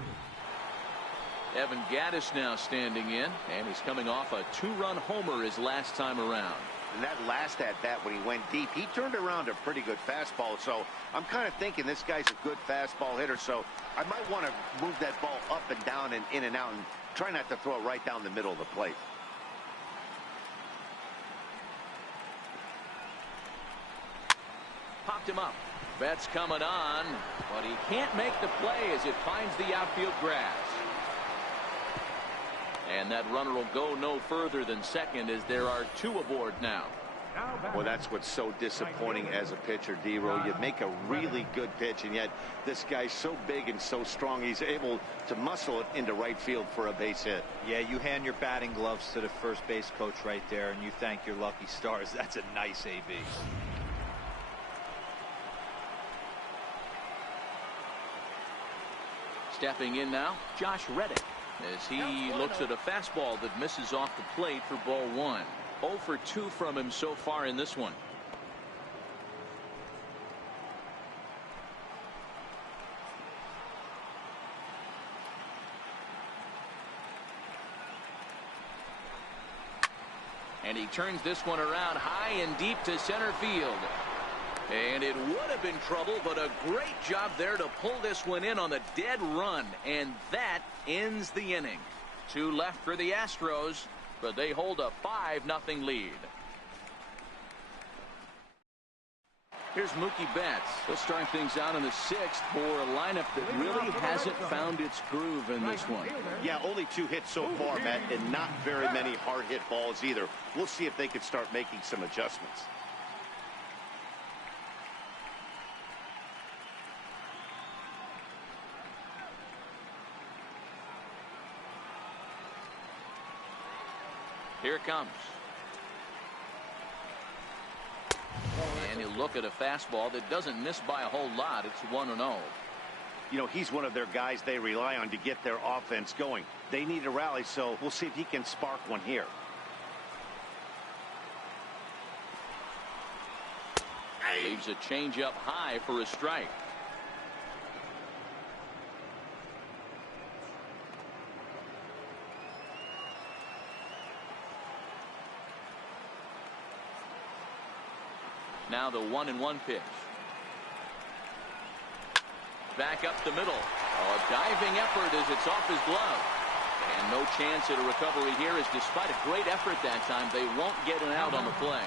Evan Gattis now standing in, and he's coming off a 2-run homer his last time around. And that last at bat when he went deep, he turned around a pretty good fastball. So I'm kind of thinking this guy's a good fastball hitter. So I might want to move that ball up and down and in and out and try not to throw it right down the middle of the plate. Popped him up. Betts coming on, but he can't make the play as it finds the outfield grass. And that runner will go no further than second as there are 2 aboard now. Well, that's what's so disappointing as a pitcher, D-Roll. You make a really good pitch, and yet this guy's so big and so strong, he's able to muscle it into right field for a base hit. Yeah, you hand your batting gloves to the first base coach right there, and you thank your lucky stars. That's a nice AB. Stepping in now, Josh Reddick, as he looks at a fastball that misses off the plate for ball 1. 0 for 2 from him so far in this one. And he turns this one around high and deep to center field. And it would have been trouble, but a great job there to pull this one in on the dead run. And that ends the inning. 2 left for the Astros, but they hold a 5-0 lead. Here's Mookie Betts. He'll start things out in the 6th for a lineup that really hasn't found its groove in this one. Yeah, only 2 hits so far, Matt, and not very many hard hit balls either. We'll see if they can start making some adjustments. Here it comes. And he'll look at a fastball that doesn't miss by a whole lot. It's 1-0. You know, he's one of their guys they rely on to get their offense going. They need a rally, so we'll see if he can spark one here. Leaves a changeup high for a strike. Now the 1-1 pitch. Back up the middle. A diving effort as it's off his glove. And no chance at a recovery here, as despite a great effort that time, they won't get an out on the play.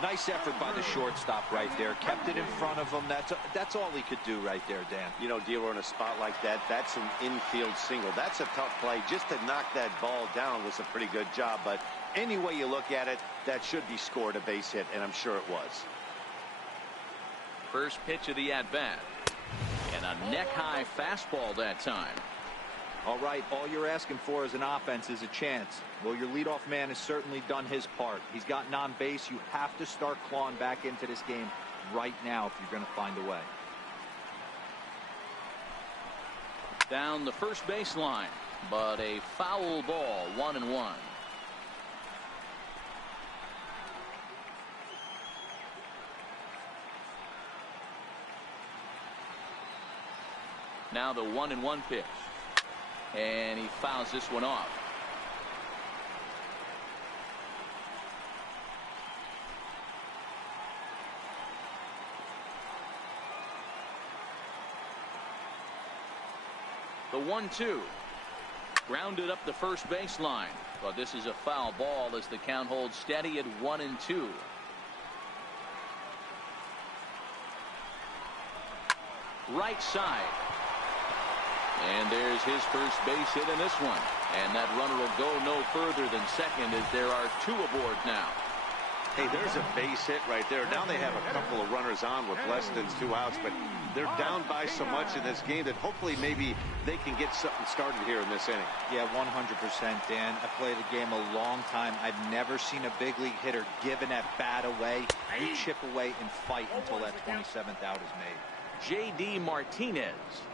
Nice effort by the shortstop right there. Kept it in front of him. That's all he could do right there, Dan. You know, Dealer, in a spot like that, that's an infield single. That's a tough play. Just to knock that ball down was a pretty good job. But any way you look at it, that should be scored a base hit, and I'm sure it was. First pitch of the at-bat. And a neck-high fastball that time. All right, all you're asking for as an offense is a chance. Well, your leadoff man has certainly done his part. He's gotten on base. You have to start clawing back into this game right now if you're going to find a way. Down the first baseline, but a foul ball, 1-1. Now the 1-1 pitch. And he fouls this one off. The 1-2. Grounded up the first baseline. But this is a foul ball as the count holds steady at 1-2. Right side. And there's his first base hit in this one. And that runner will go no further than second as there are 2 aboard now. Hey, there's a base hit right there. Now they have a couple of runners on with less than 2 outs, but they're down by so much in this game that hopefully maybe they can get something started here in this inning. Yeah, 100%, Dan. I played the game a long time. I've never seen a big league hitter give an at-bat away. You chip away and fight until that 27th out is made. J.D. Martinez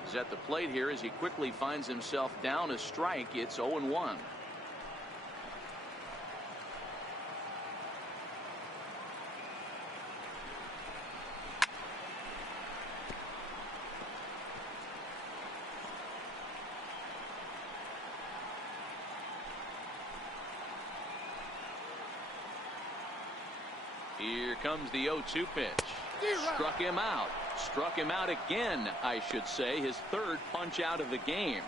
is at the plate here as he quickly finds himself down a strike. It's 0-1. Here comes the 0-2 pitch. Struck him out. Struck him out again, I should say. His 3rd punch out of the game.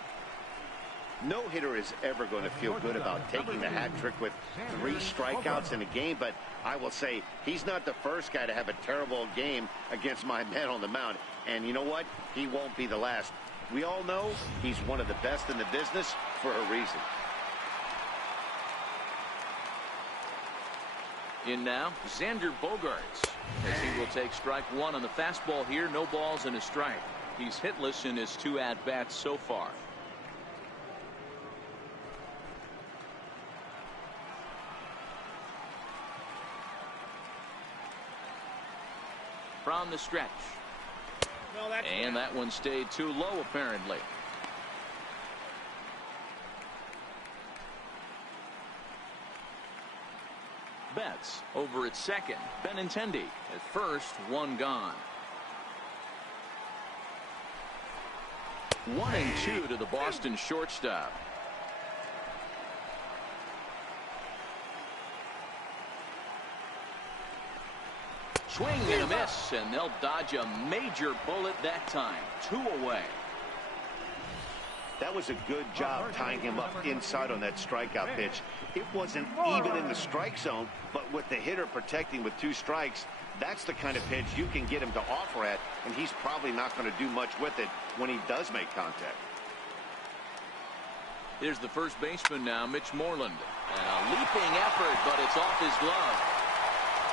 No hitter is ever going to feel good about taking the hat trick with 3 strikeouts in a game, but I will say he's not the first guy to have a terrible game against my man on the mound. And you know what? He won't be the last. We all know he's one of the best in the business for a reason. In now, Xander Bogaerts, as he will take strike 1 on the fastball here. No balls and a strike. He's hitless in his 2 at-bats so far. From the stretch. And that one stayed too low, apparently. Betts over at second. Benintendi at first. 1 gone. 1-2 to the Boston shortstop. Swing and a miss, and they'll dodge a major bullet that time. 2 away. That was a good job tying him up inside on that strikeout pitch. It wasn't even in the strike zone, but with the hitter protecting with 2 strikes, that's the kind of pitch you can get him to offer at, and he's probably not going to do much with it when he does make contact. Here's the first baseman now, Mitch Moreland. And a leaping effort, but it's off his glove.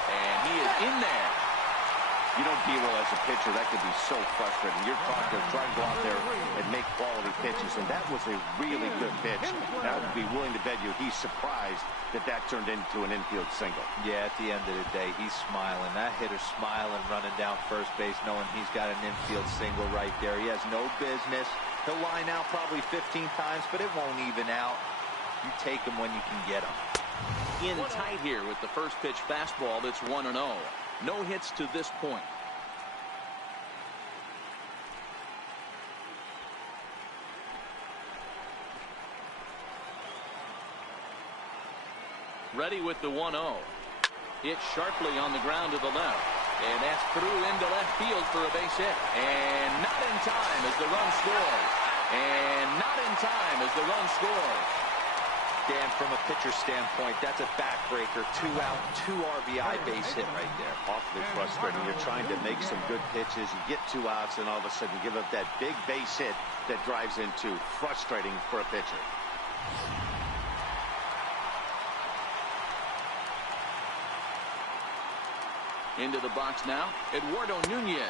And he is in there. You know, D-Roll, as a pitcher, that could be so frustrating. You're trying to go out there and make quality pitches, and that was a really good pitch. And I would be willing to bet you he's surprised that that turned into an infield single. Yeah, at the end of the day, he's smiling. That hitter's smiling, running down first base, knowing he's got an infield single right there. He has no business. He'll line out probably 15 times, but it won't even out. You take him when you can get him. In tight here with the first pitch fastball. That's 1-0. No hits to this point. Ready with the 1-0. Hit sharply on the ground to the left. And that's through into left field for a base hit. And not in time as the run scores. And not in time as the run scores. Dan, from a pitcher standpoint, that's a backbreaker. 2 out, 2 RBI base hit right there. Awfully frustrating. You're trying to make some good pitches. You get 2 outs, and all of a sudden you give up that big base hit that drives in 2. Frustrating for a pitcher. Into the box now, Eduardo Nunez.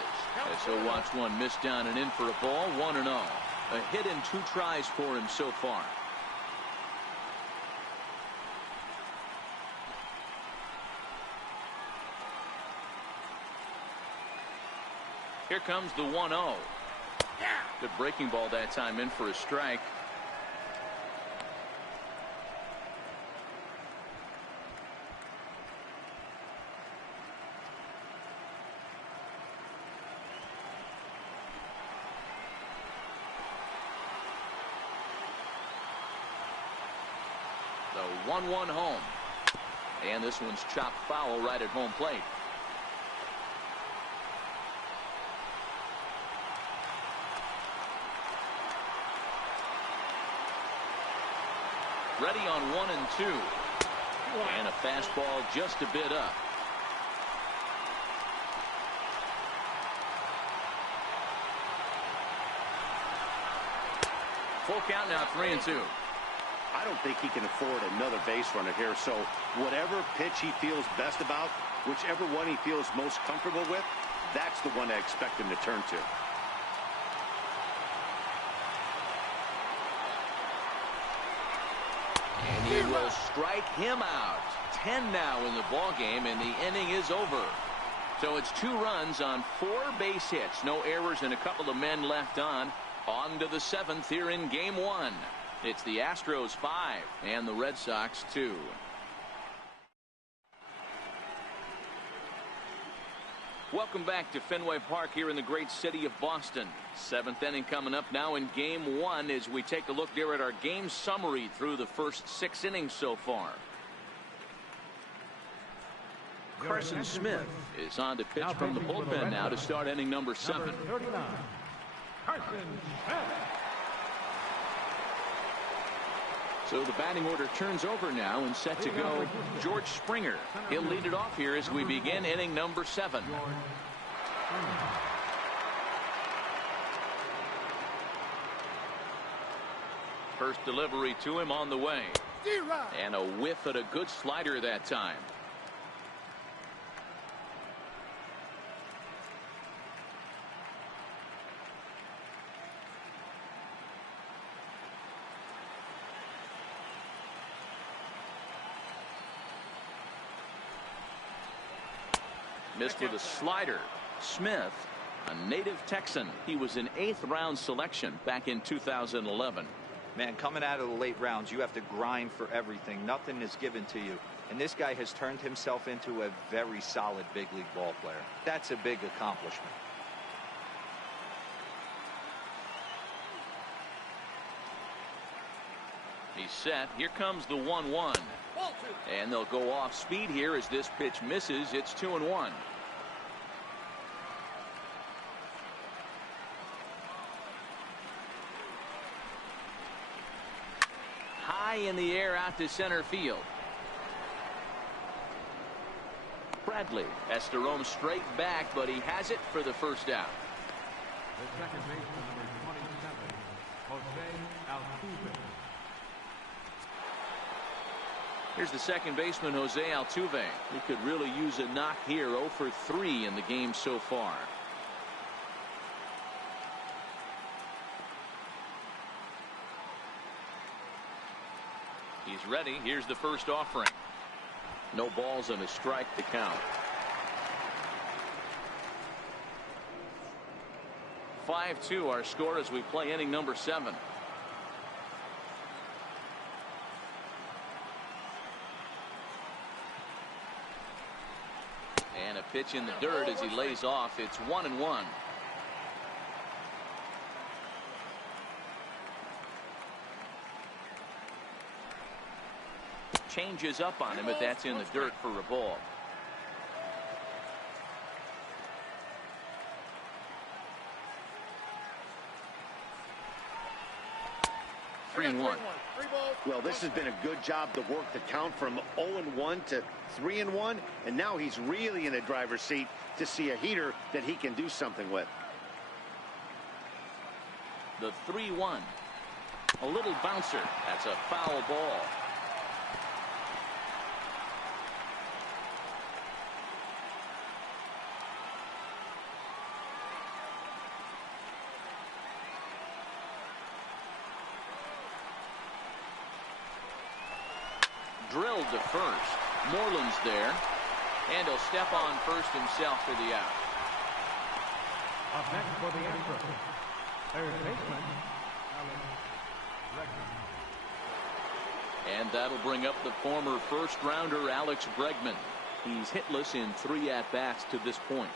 As he'll watch one miss down and in for a ball. 1-0. A hit in 2 tries for him so far. Here comes the 1-0. Good breaking ball that time, in for a strike. 1-1 home. And this one's chopped foul right at home plate. Ready on 1 and 2. And a fastball just a bit up. Full count now, 3 and 2. I don't think he can afford another base runner here. So whatever pitch he feels best about, whichever one he feels most comfortable with, that's the one I expect him to turn to. And he will strike him out. 10 now in the ball game, and the inning is over. So it's 2 runs on 4 base hits. No errors and a couple of men left on. On to the 7th here in game 1. It's the Astros 5 and the Red Sox 2. Welcome back to Fenway Park here in the great city of Boston. 7th inning coming up now in game 1 as we take a look there at our game summary through the first 6 innings so far. Carson Smith is on to pitch from the bullpen now to start inning number 7. Number 39, Carson Smith. So the batting order turns over now and set to go George Springer. He'll lead it off here as we begin inning number 7. First delivery to him on the way. And a whiff at a good slider that time. Missed with a slider. Smith, a native Texan. He was an 8th round selection back in 2011. Man, coming out of the late rounds, you have to grind for everything. Nothing is given to you. And this guy has turned himself into a very solid big league ball player. That's a big accomplishment. He's set. Here comes the 1-1. And they'll go off speed here as this pitch misses. It's 2-1. High in the air out to center field. Bradley has to roam straight back, but he has it for the first out. The second baseman, number 27, Altuve. Here's the second baseman, Jose Altuve. He could really use a knock here. 0 for 3 in the game so far. He's ready. Here's the first offering. No balls and a strike to count. 5-2 our score as we play inning number 7. And a pitch in the dirt as he lays off. It's 1-1. Changes up on him, but that's in the dirt for a ball. Three and one. Well, this has been a good job to work the count from 0-1 to 3-1, and now he's really in a driver's seat to see a heater that he can do something with. The 3-1. A little bouncer. That's a foul ball. Drilled to first. Moreland's there. And he'll step on first himself for the out. Up next for the Astros, third baseman, Alex Bregman. And that'll bring up the former first rounder Alex Bregman. He's hitless in 3 at-bats to this point.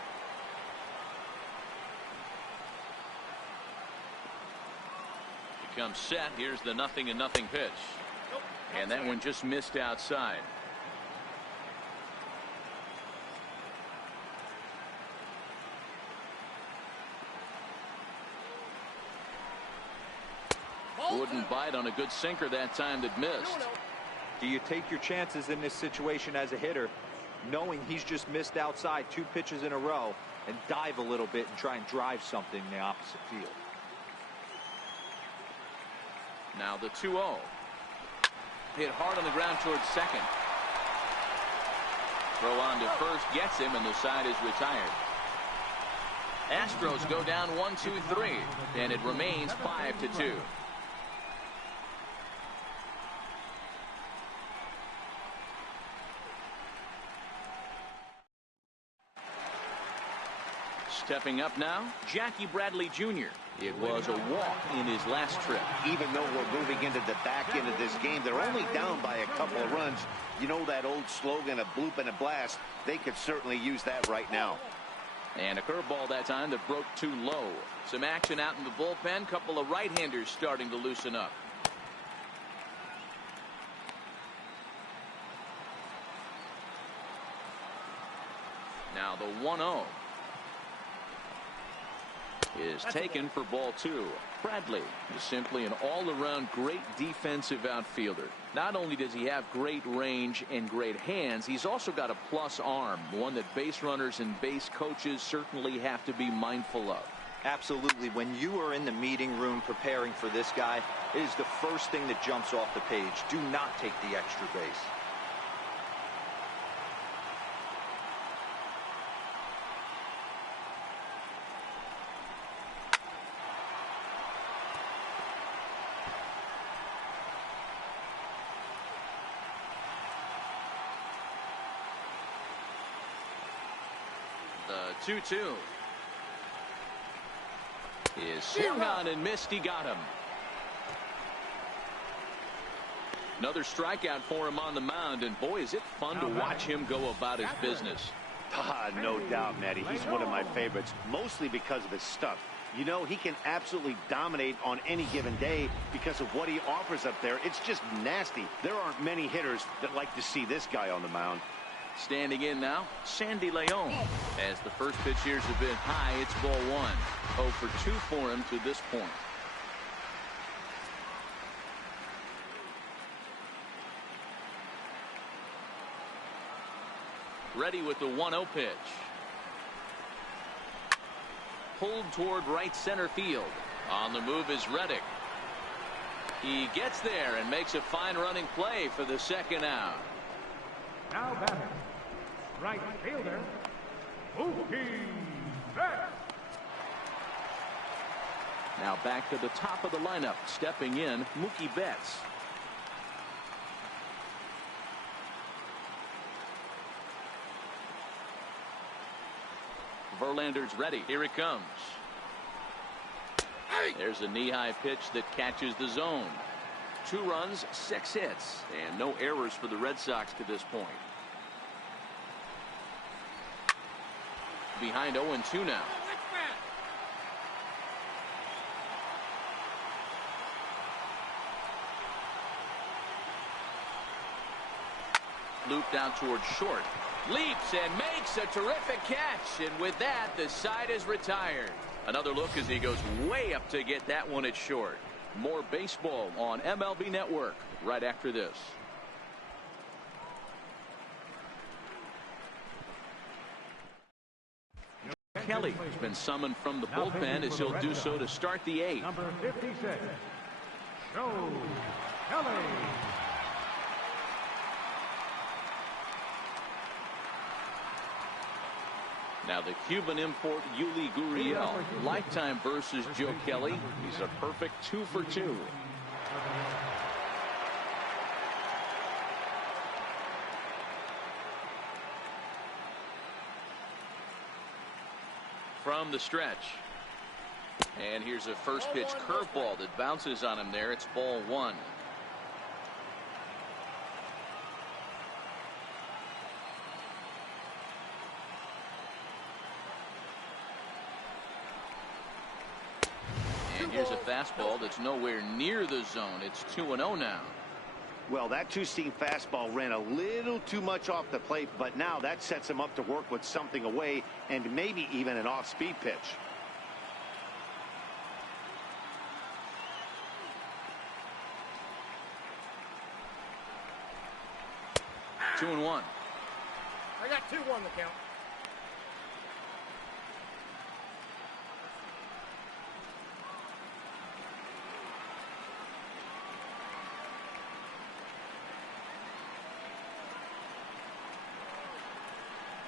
He comes set. Here's the 0-0 pitch. And that one just missed outside. Wouldn't bite on a good sinker that time that missed. Do you take your chances in this situation as a hitter, knowing he's just missed outside 2 pitches in a row, and dive a little bit and try and drive something in the opposite field? Now the 2-0. Hit hard on the ground towards second. Throw on to first, gets him, and the side is retired. Astros go down 1-2-3, and it remains 5-2. Stepping up now, Jackie Bradley Jr. It was a walk in his last trip. Even though we're moving into the back end of this game, they're only down by a couple of runs. You know that old slogan, a bloop and a blast. They could certainly use that right now. And a curveball that time that broke too low. Some action out in the bullpen. Couple of right-handers starting to loosen up. Now the 1-0 is taken for ball 2. Bradley is simply an all-around great defensive outfielder. Not only does he have great range and great hands, he's also got a plus arm, one that base runners and base coaches certainly have to be mindful of. Absolutely. When you are in the meeting room preparing for this guy, it is the first thing that jumps off the page. Do not take the extra base. The 2-2 is swung on and missed. He got him. Another strikeout for him on the mound, and boy, is it fun to watch him go about his business. No doubt, Matty. He's one of my favorites, mostly because of his stuff. You know, he can absolutely dominate on any given day because of what he offers up there. It's just nasty. There aren't many hitters that like to see this guy on the mound. Standing in now, Sandy Leon. As the first pitch here's a bit high, it's ball 1. 0 for 2 for him to this point. Ready with the 1-0 pitch. Pulled toward right center field. On the move is Reddick. He gets there and makes a fine running play for the second out. Now batting, right fielder, Mookie Betts. Now back to the top of the lineup, stepping in, Mookie Betts. Verlander's ready. Here it comes. There's a knee-high pitch that catches the zone. 2 runs, 6 hits, and no errors for the Red Sox to this point. Behind 0-2 now. Looped out towards short. Leaps and makes a terrific catch, and with that, the side is retired. Another look as he goes way up to get that one at short. More baseball on MLB Network right after this. Kelly has been summoned from the bullpen as he'll do so to start the 8th. Number 56, Joe Kelly. Now the Cuban import Yuli Gurriel, lifetime versus Joe Kelly. He's a perfect 2 for 2. From the stretch. And here's a first pitch curveball that bounces on him there. It's ball 1. And here's a fastball that's nowhere near the zone. It's 2-0 now. Well, that two-seam fastball ran a little too much off the plate, but now that sets him up to work with something away and maybe even an off-speed pitch. 2-1. I got 2-1 the count.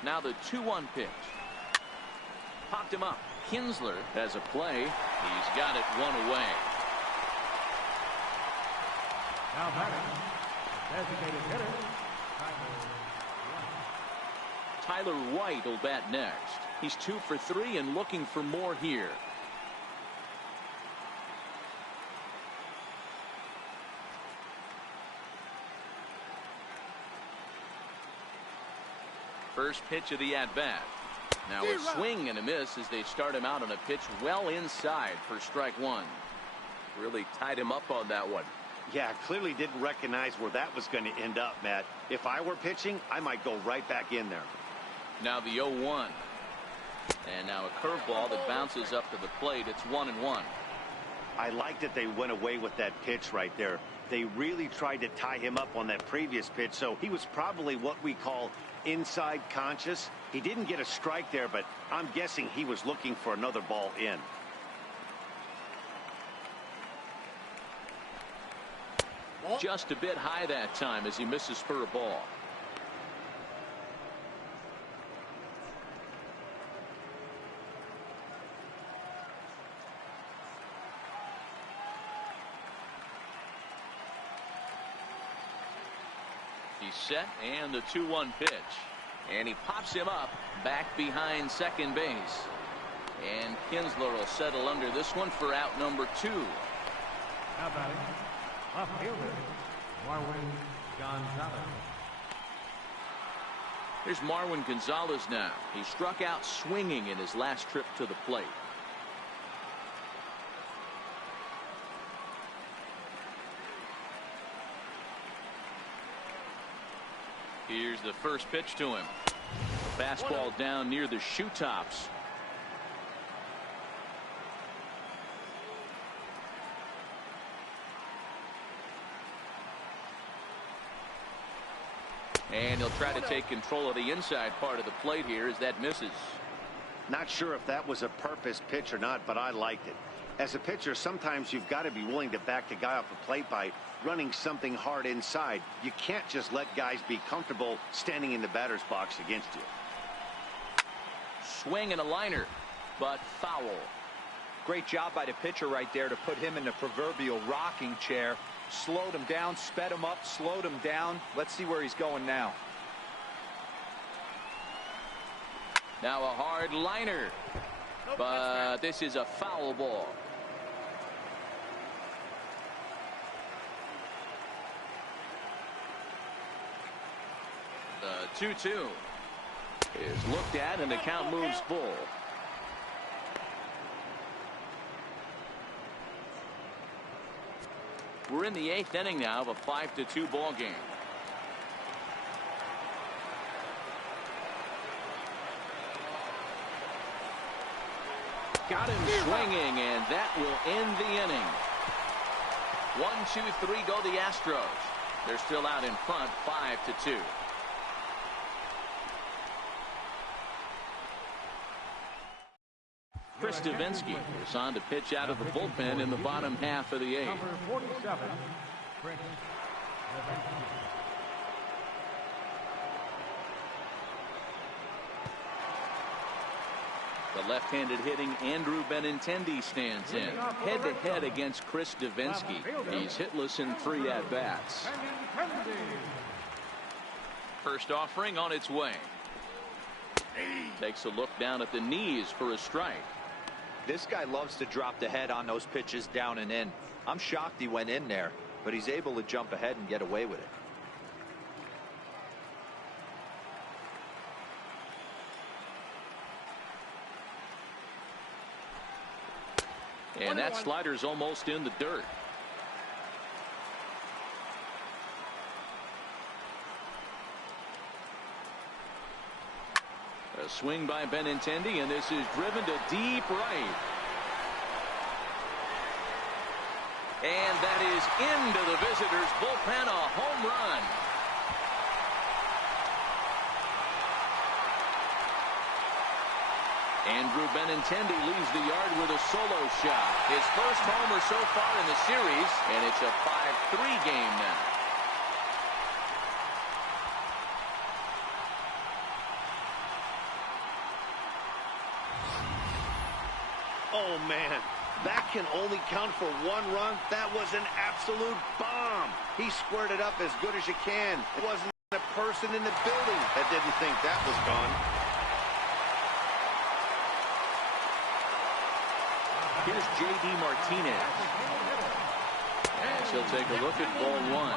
Now the 2-1 pitch. Popped him up. Kinsler has a play. He's got it one away. Now batting, designated hitter, Tyler White will bat next. He's 2 for 3 and looking for more here. First pitch of the at-bat. Now a swing and a miss as they start him out on a pitch well inside for strike one. Really tied him up on that one. Yeah, clearly didn't recognize where that was going to end up, Matt. If I were pitching, I might go right back in there. Now the 0-1. And now a curveball that bounces up to the plate. It's 1-1. I like that they went away with that pitch right there. They really tried to tie him up on that previous pitch, so he was probably what we call inside conscious. He didn't get a strike there, but I'm guessing he was looking for another ball in. Just a bit high that time as he misses for a ball. He's set, and the 2-1 pitch. And he pops him up back behind second base. And Kinsler will settle under this one for out number 2. now batting, left fielder, Marwin Gonzalez. Here's Marwin Gonzalez now. He struck out swinging in his last trip to the plate. Here's the first pitch to him. Fastball down near the shoe tops. And he'll try to take control of the inside part of the plate here as that misses. Not sure if that was a purpose pitch or not, but I liked it. As a pitcher, sometimes you've got to be willing to back the guy off the plate by running something hard inside. You can't just let guys be comfortable standing in the batter's box against you. Swing and a liner, but foul. Great job by the pitcher right there to put him in the proverbial rocking chair. Slowed him down, sped him up, slowed him down. Let's see where he's going now. Now a hard liner, but this is a foul ball. The 2-2 is looked at and the count moves full. We're in the 8th inning now of a 5-2 ball game. Got him swinging, and that will end the inning. 1-2-3 go the Astros. They're still out in front, 5-2. Chris Davinsky is on to pitch out of the bullpen in the bottom half of the 8th. Number 47, Chris Davinsky. The left-handed hitting Andrew Benintendi stands in head-to-head against Chris Davinsky. He's hitless in 3 at-bats. First offering on its way. Takes a look down at the knees for a strike. This guy loves to drop the head on those pitches down and in. I'm shocked he went in there, but he's able to jump ahead and get away with it. And that slider's almost in the dirt. The swing by Benintendi, and this is driven to deep right. And that is into the visitors' bullpen, a home run. Andrew Benintendi leaves the yard with a solo shot. His first homer so far in the series, and it's a 5-3 game now. Oh, man. That can only count for one run. That was an absolute bomb. He squared it up as good as you can. There wasn't a person in the building that didn't think that was gone. Here's J.D. Martinez. As he'll take a look at ball one.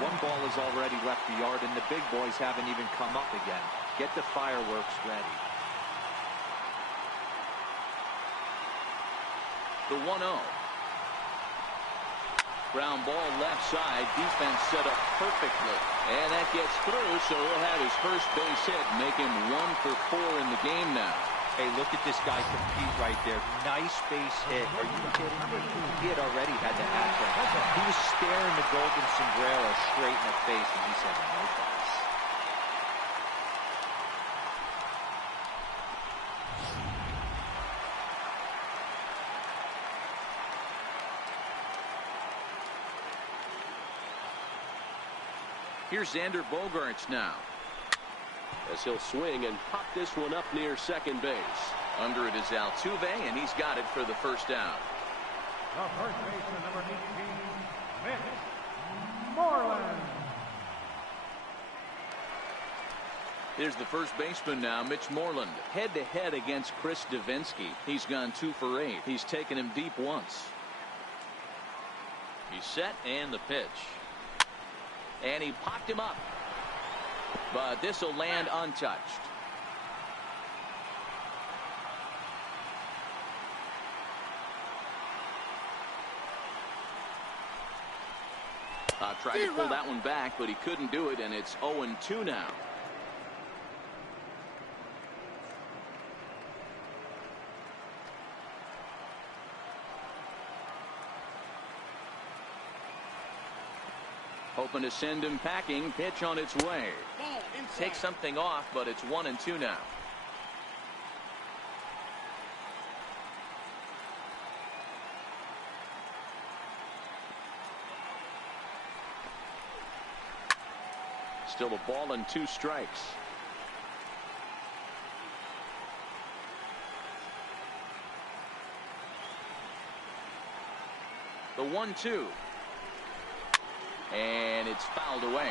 One ball has already left the yard, and the big boys haven't even come up again. Get the fireworks ready. The 1-0. Ground ball left side. Defense set up perfectly. And that gets through, so he'll have his first base hit, make him 1 for 4 in the game now. Hey, look at this guy compete right there. Nice base hit. Are you kidding me? He had already had the hat-trick. He was staring the golden sombrero straight in the face, and he said, no thanks. Here's Xander Bogaerts now, as he'll swing and pop this one up near second base. Under it is Altuve, and he's got it for the first down. The first baseman, number 18, Mitch Moreland. Here's the first baseman now, Mitch Moreland, head-to-head against Chris Davinsky. He's gone 2 for 8. He's taken him deep once. He's set, and the pitch. And he popped him up. But this will land untouched. Tried to pull that one back, but he couldn't do it, and it's 0-2 now. Hoping to send him packing. Pitch on its way. Take something off, but it's 1-2 now. Still a ball and 2 strikes. The 1-2. And it's fouled away.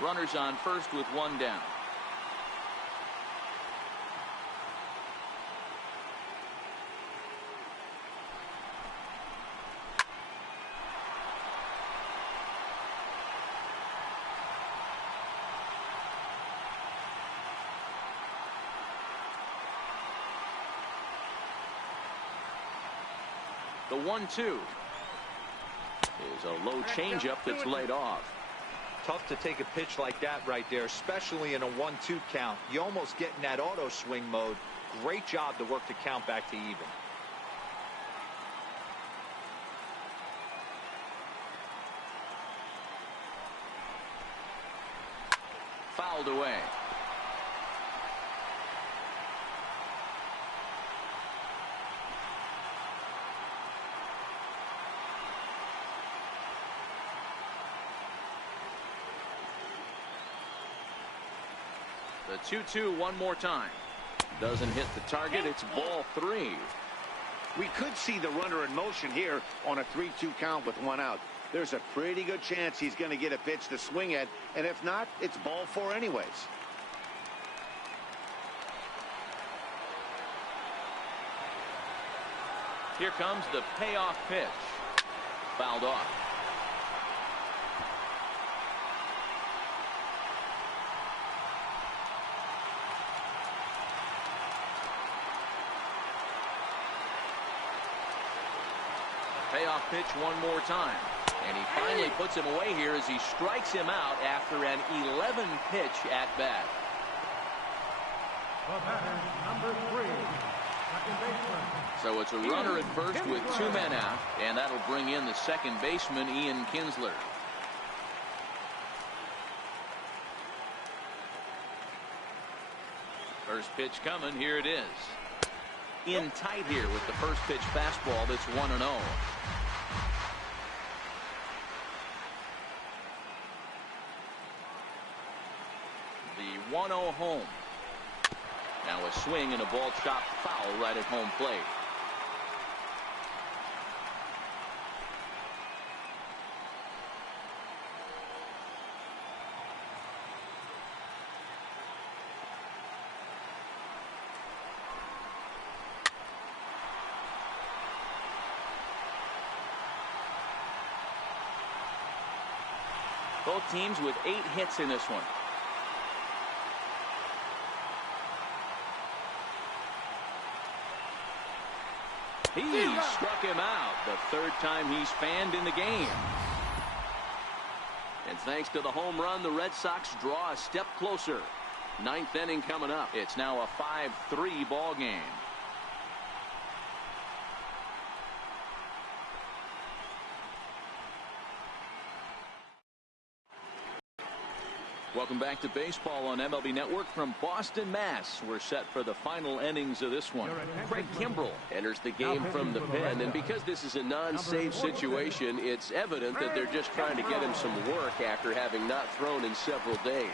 Runners on first with 1 down. The 1-2 is a low changeup that's laid off. Tough to take a pitch like that right there, especially in a 1-2 count. You almost get in that auto swing mode. Great job to work the count back to even. Fouled away. The 2-2 one more time. Doesn't hit the target. It's ball 3. We could see the runner in motion here on a 3-2 count with 1 out. There's a pretty good chance he's going to get a pitch to swing at, and if not, it's ball 4 anyways. Here comes the payoff pitch. Fouled off. Payoff pitch one more time. And he finally puts him away here as he strikes him out after an 11-pitch at bat. The batter, number 3, second baseman. So it's a runner at first with 2 men out, and that'll bring in the second baseman, Ian Kinsler. First pitch coming. Here it is. In tight here with the first pitch fastball that's 1-0. The 1-0 home. Now a swing and a ball chopped foul right at home plate. Both teams with 8 hits in this one. He struck him out, the 3rd time he's fanned in the game. And thanks to the home run, the Red Sox draw a step closer. 9th inning coming up. It's now a 5-3 ball game. Welcome back to baseball on MLB Network from Boston, Mass. We're set for the final innings of this one. Craig Kimbrell enters the game from the pen, and because this is a non-save situation, it's evident that they're just trying to get him some work after having not thrown in several days.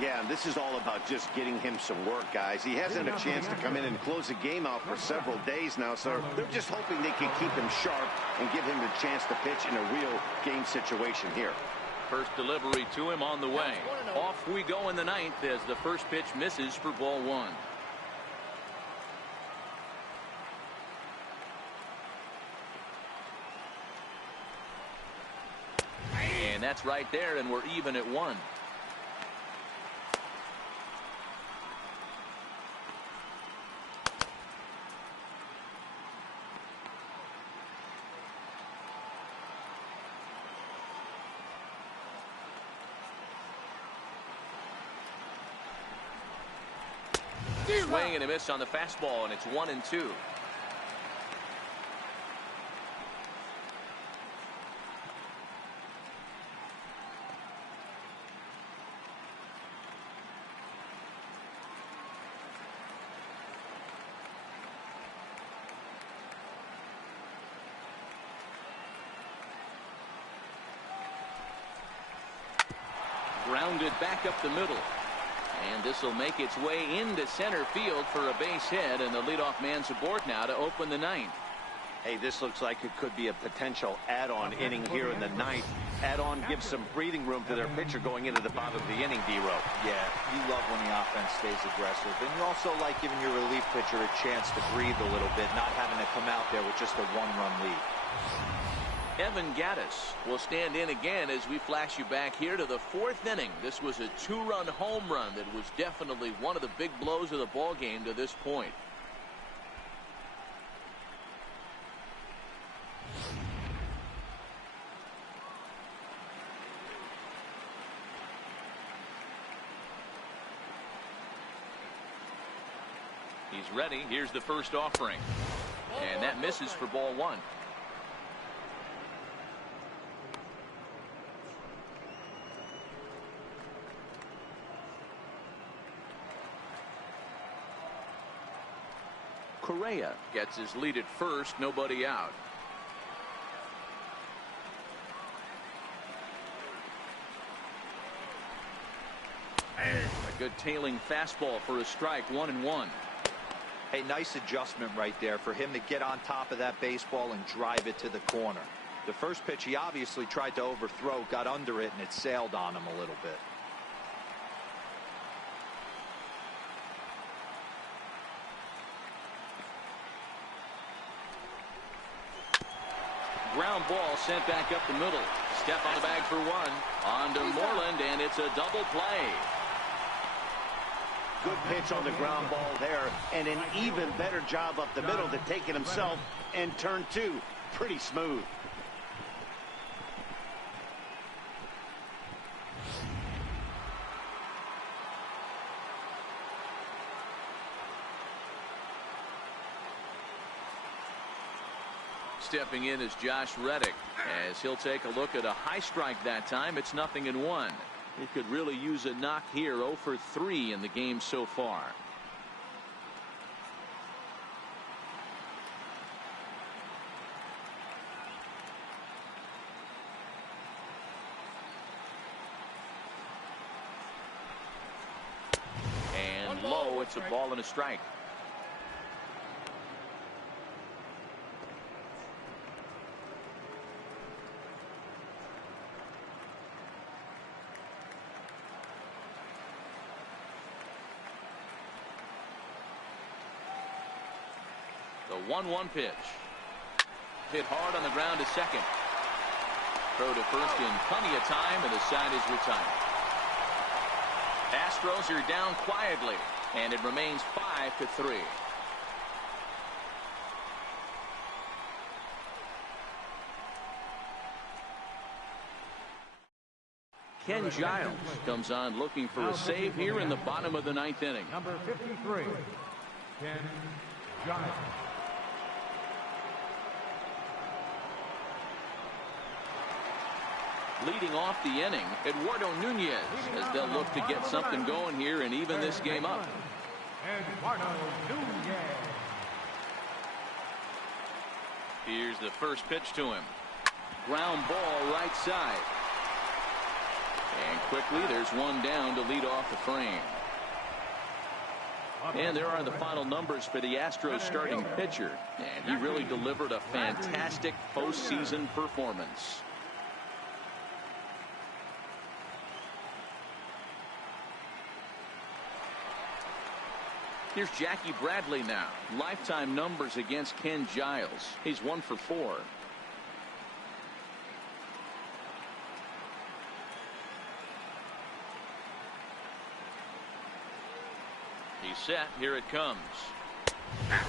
Yeah, and this is all about just getting him some work, guys. He hasn't had a chance to come in and close the game out for several days now, so they're just hoping they can keep him sharp and give him the chance to pitch in a real game situation here. First delivery to him on the way. Off we go in the 9th as the first pitch misses for ball 1. And that's right there, and we're even at 1. Swing and a miss on the fastball, and it's 1-2. Grounded back up the middle. And this will make its way into center field for a base hit, and the leadoff man's aboard now to open the 9th. Hey, this looks like it could be a potential add-on inning here in the 9th. Add-on gives some breathing room to their pitcher going into the bottom of the inning, D-Row. Yeah, you love when the offense stays aggressive. And you also like giving your relief pitcher a chance to breathe a little bit, not having to come out there with just a 1-run lead. Evan Gattis will stand in again as we flash you back here to the 4th inning. This was a 2-run home run that was definitely one of the big blows of the ball game to this point. He's ready. Here's the first offering. And that misses for ball 1. Correa gets his lead at first, nobody out. A good tailing fastball for a strike, 1-1. Hey, nice adjustment right there for him to get on top of that baseball and drive it to the corner. The first pitch he obviously tried to overthrow, got under it, and it sailed on him a little bit. Ground ball sent back up the middle. Step on the bag for 1. On to Moreland, and it's a double play. Good pitch on the ground ball there, and an even better job up the middle to take it himself and turn 2. Pretty smooth. Stepping in is Josh Reddick, as he'll take a look at a high strike that time. It's 0-1. He could really use a knock here. 0 for 3 in the game so far. And low, it's a ball and a strike. The 1-1 pitch. Hit hard on the ground to second. Throw to first in plenty of time, and the side is retired. Astros are down quietly, and it remains 5-3. Ken Giles comes on looking for a save here in the bottom of the 9th inning. Number 53, Ken Giles. Leading off the inning, Eduardo Nunez, as they'll look to get something going here and even this game up. Eduardo Nunez. Here's the first pitch to him. Ground ball right side. And quickly there's one down to lead off the frame. And there are the final numbers for the Astros starting pitcher. And he really delivered a fantastic postseason performance. Here's Jackie Bradley now. Lifetime numbers against Ken Giles. He's 1 for 4. He's set. Here it comes.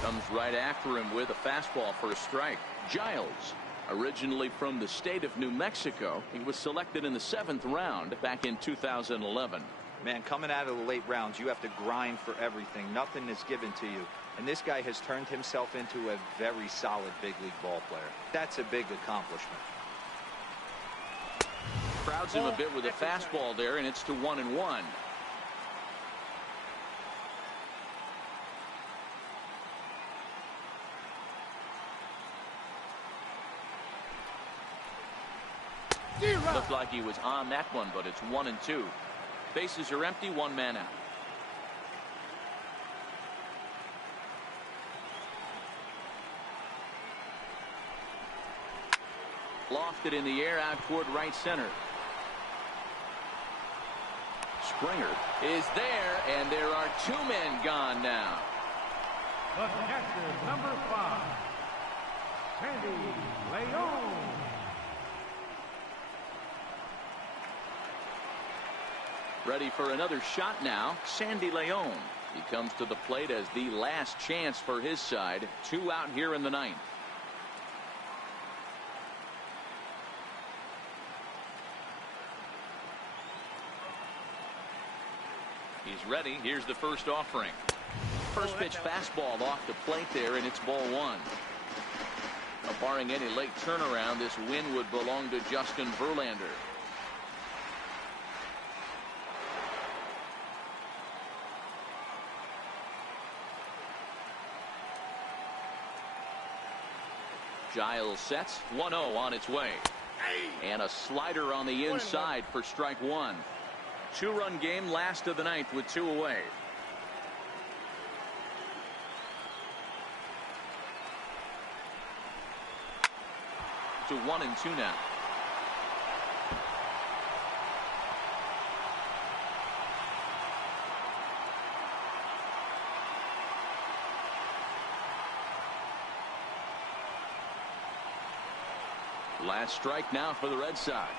Comes right after him with a fastball for a strike. Giles, originally from the state of New Mexico, he was selected in the 7th round back in 2011. Man, coming out of the late rounds, you have to grind for everything. Nothing is given to you. And this guy has turned himself into a very solid big league ball player. That's a big accomplishment. Crowds him a bit with a fastball there, and it's to 1-1. Looked like he was on that one, but it's 1-2. Bases are empty, 1 man out. Lofted in the air out toward right center. Springer is there, and there are 2 men gone now. The catcher, number 5, Sandy Leon. Ready for another shot now. Sandy Leon. He comes to the plate as the last chance for his side. 2 out here in the 9th. He's ready. Here's the first offering. First pitch fastball off the plate there, and it's ball 1. Barring any late turnaround, this win would belong to Justin Verlander. Giles sets. 1-0 on its way. And a slider on the inside for strike 1. 2-run game, last of the 9th with 2 away. To 1-2 now. Last strike now for the Red Sox.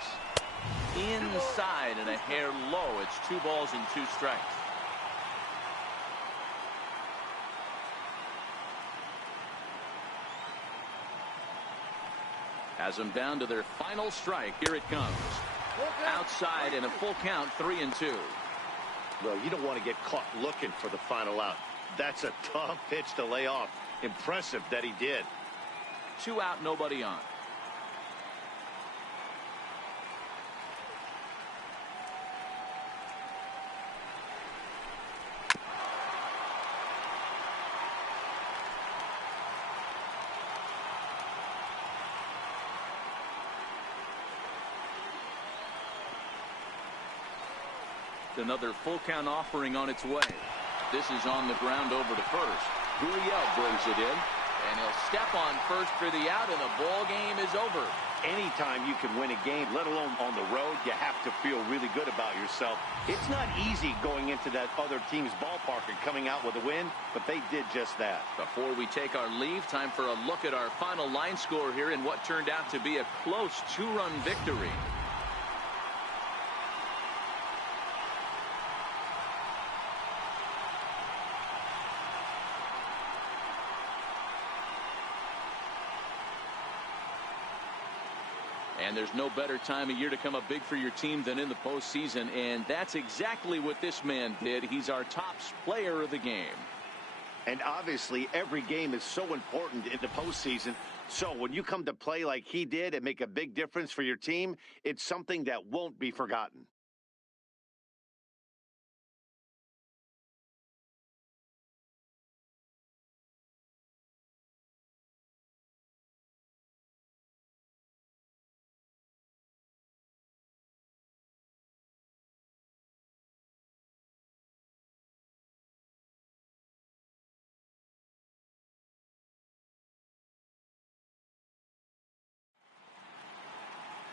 Inside and a hair low. It's 2 balls and 2 strikes. Has them down to their final strike. Here it comes. Outside and a full count, 3-2. Well, you don't want to get caught looking for the final out. That's a tough pitch to lay off. Impressive that he did. 2 out, nobody on. Another full count offering on its way. This is on the ground over to first. Gurriel brings it in, and he'll step on first for the out, and the ball game is over. Anytime you can win a game, let alone on the road, you have to feel really good about yourself. It's not easy going into that other team's ballpark and coming out with a win, but they did just that. Before we take our leave, time for a look at our final line score here in what turned out to be a close 2-run victory. And there's no better time of year to come up big for your team than in the postseason, and that's exactly what this man did. He's our top player of the game. And obviously, every game is so important in the postseason. So when you come to play like he did and make a big difference for your team, it's something that won't be forgotten.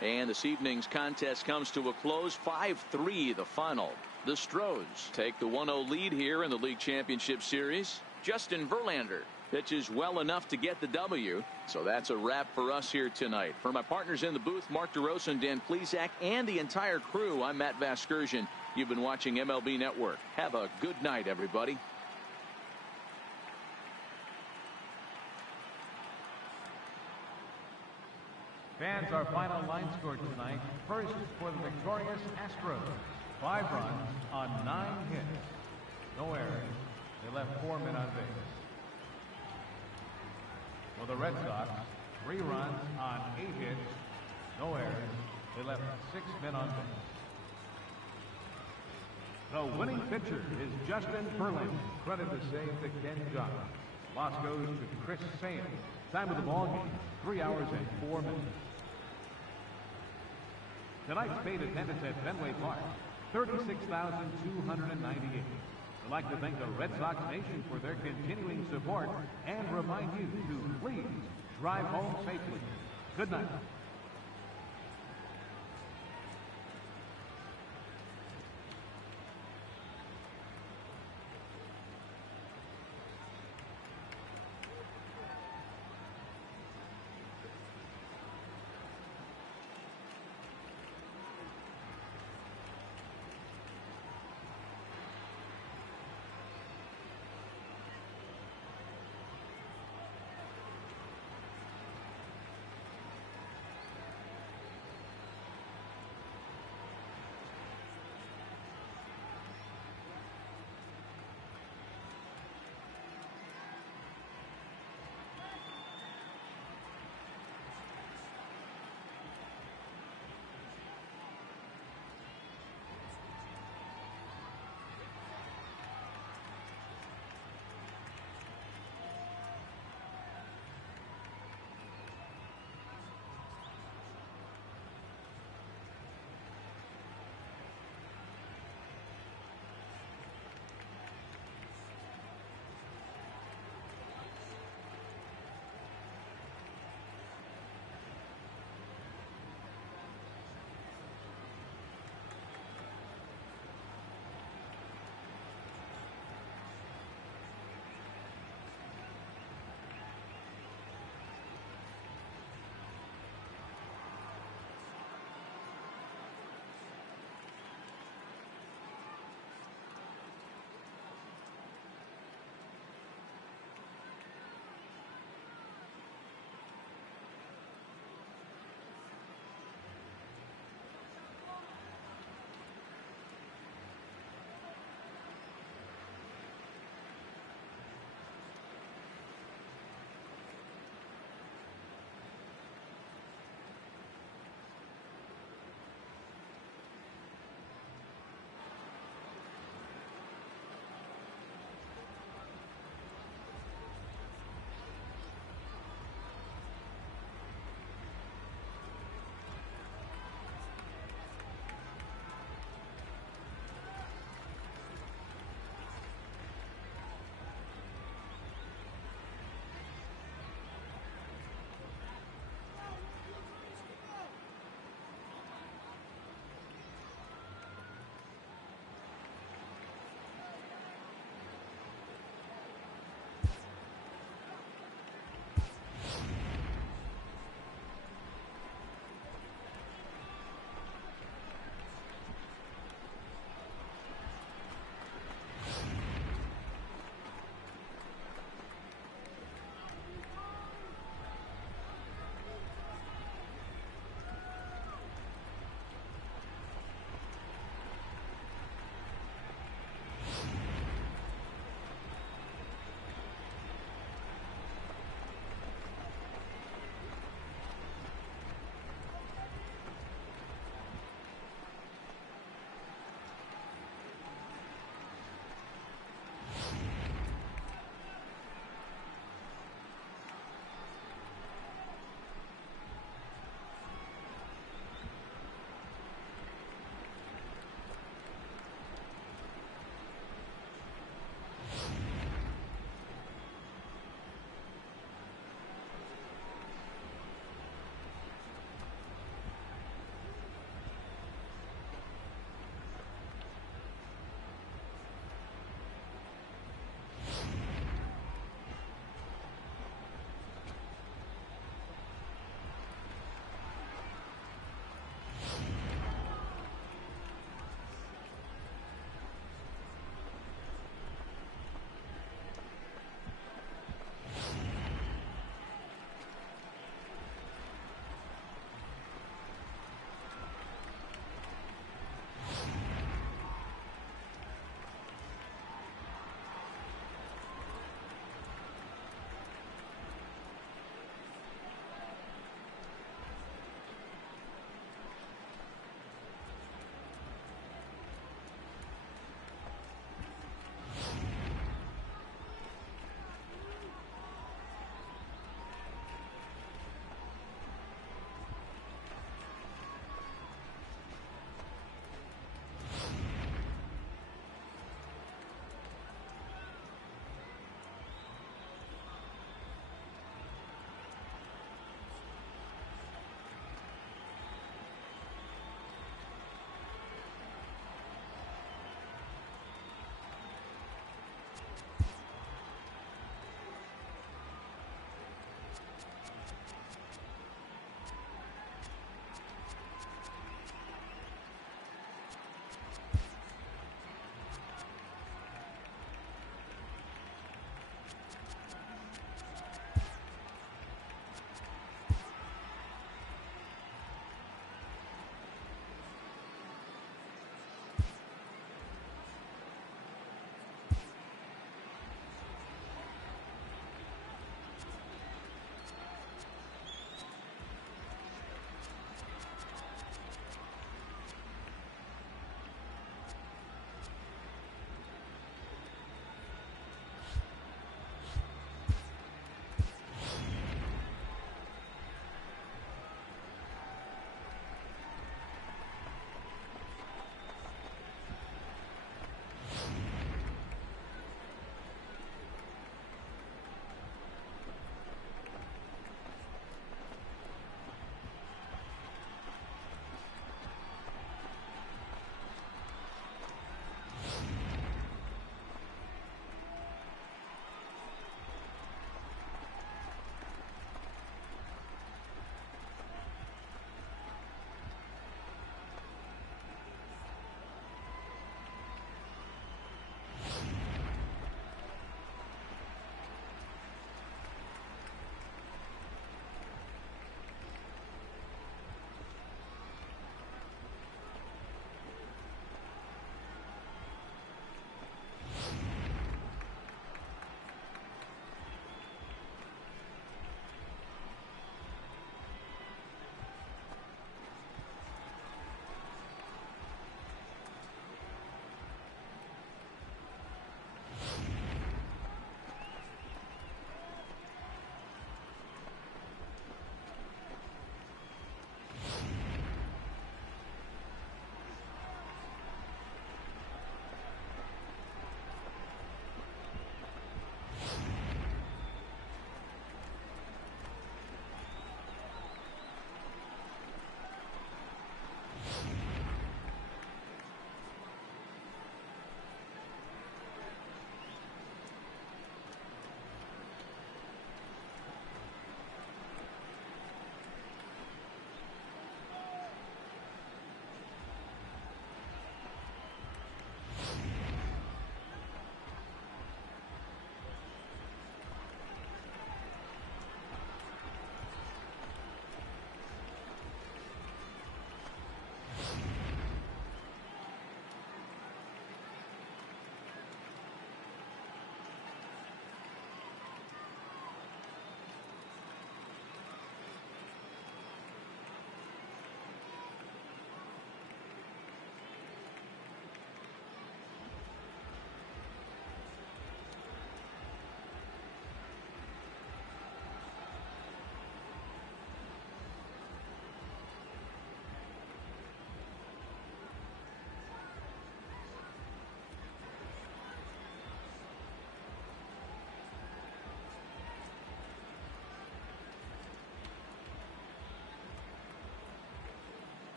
And this evening's contest comes to a close. 5-3 the final. The Astros take the 1-0 lead here in the League Championship Series. Justin Verlander pitches well enough to get the W. So that's a wrap for us here tonight. For my partners in the booth, Mark DeRosa and Dan Plesac, and the entire crew, I'm Matt Vasgersian. You've been watching MLB Network. Have a good night, everybody. Fans, our final line score tonight. First for the victorious Astros. 5 runs on 9 hits. No errors. They left 4 men on base. For the Red Sox, 3 runs on 8 hits. No errors. They left 6 men on base. The winning pitcher is Justin Verlander. Credit to save to Ken Johnson. Loss goes to Chris Sale. Time of the ball game, 3 hours and 4 minutes. Tonight's paid attendance at Fenway Park, 36,298. I'd like to thank the Red Sox Nation for their continuing support and remind you to please drive home safely. Good night.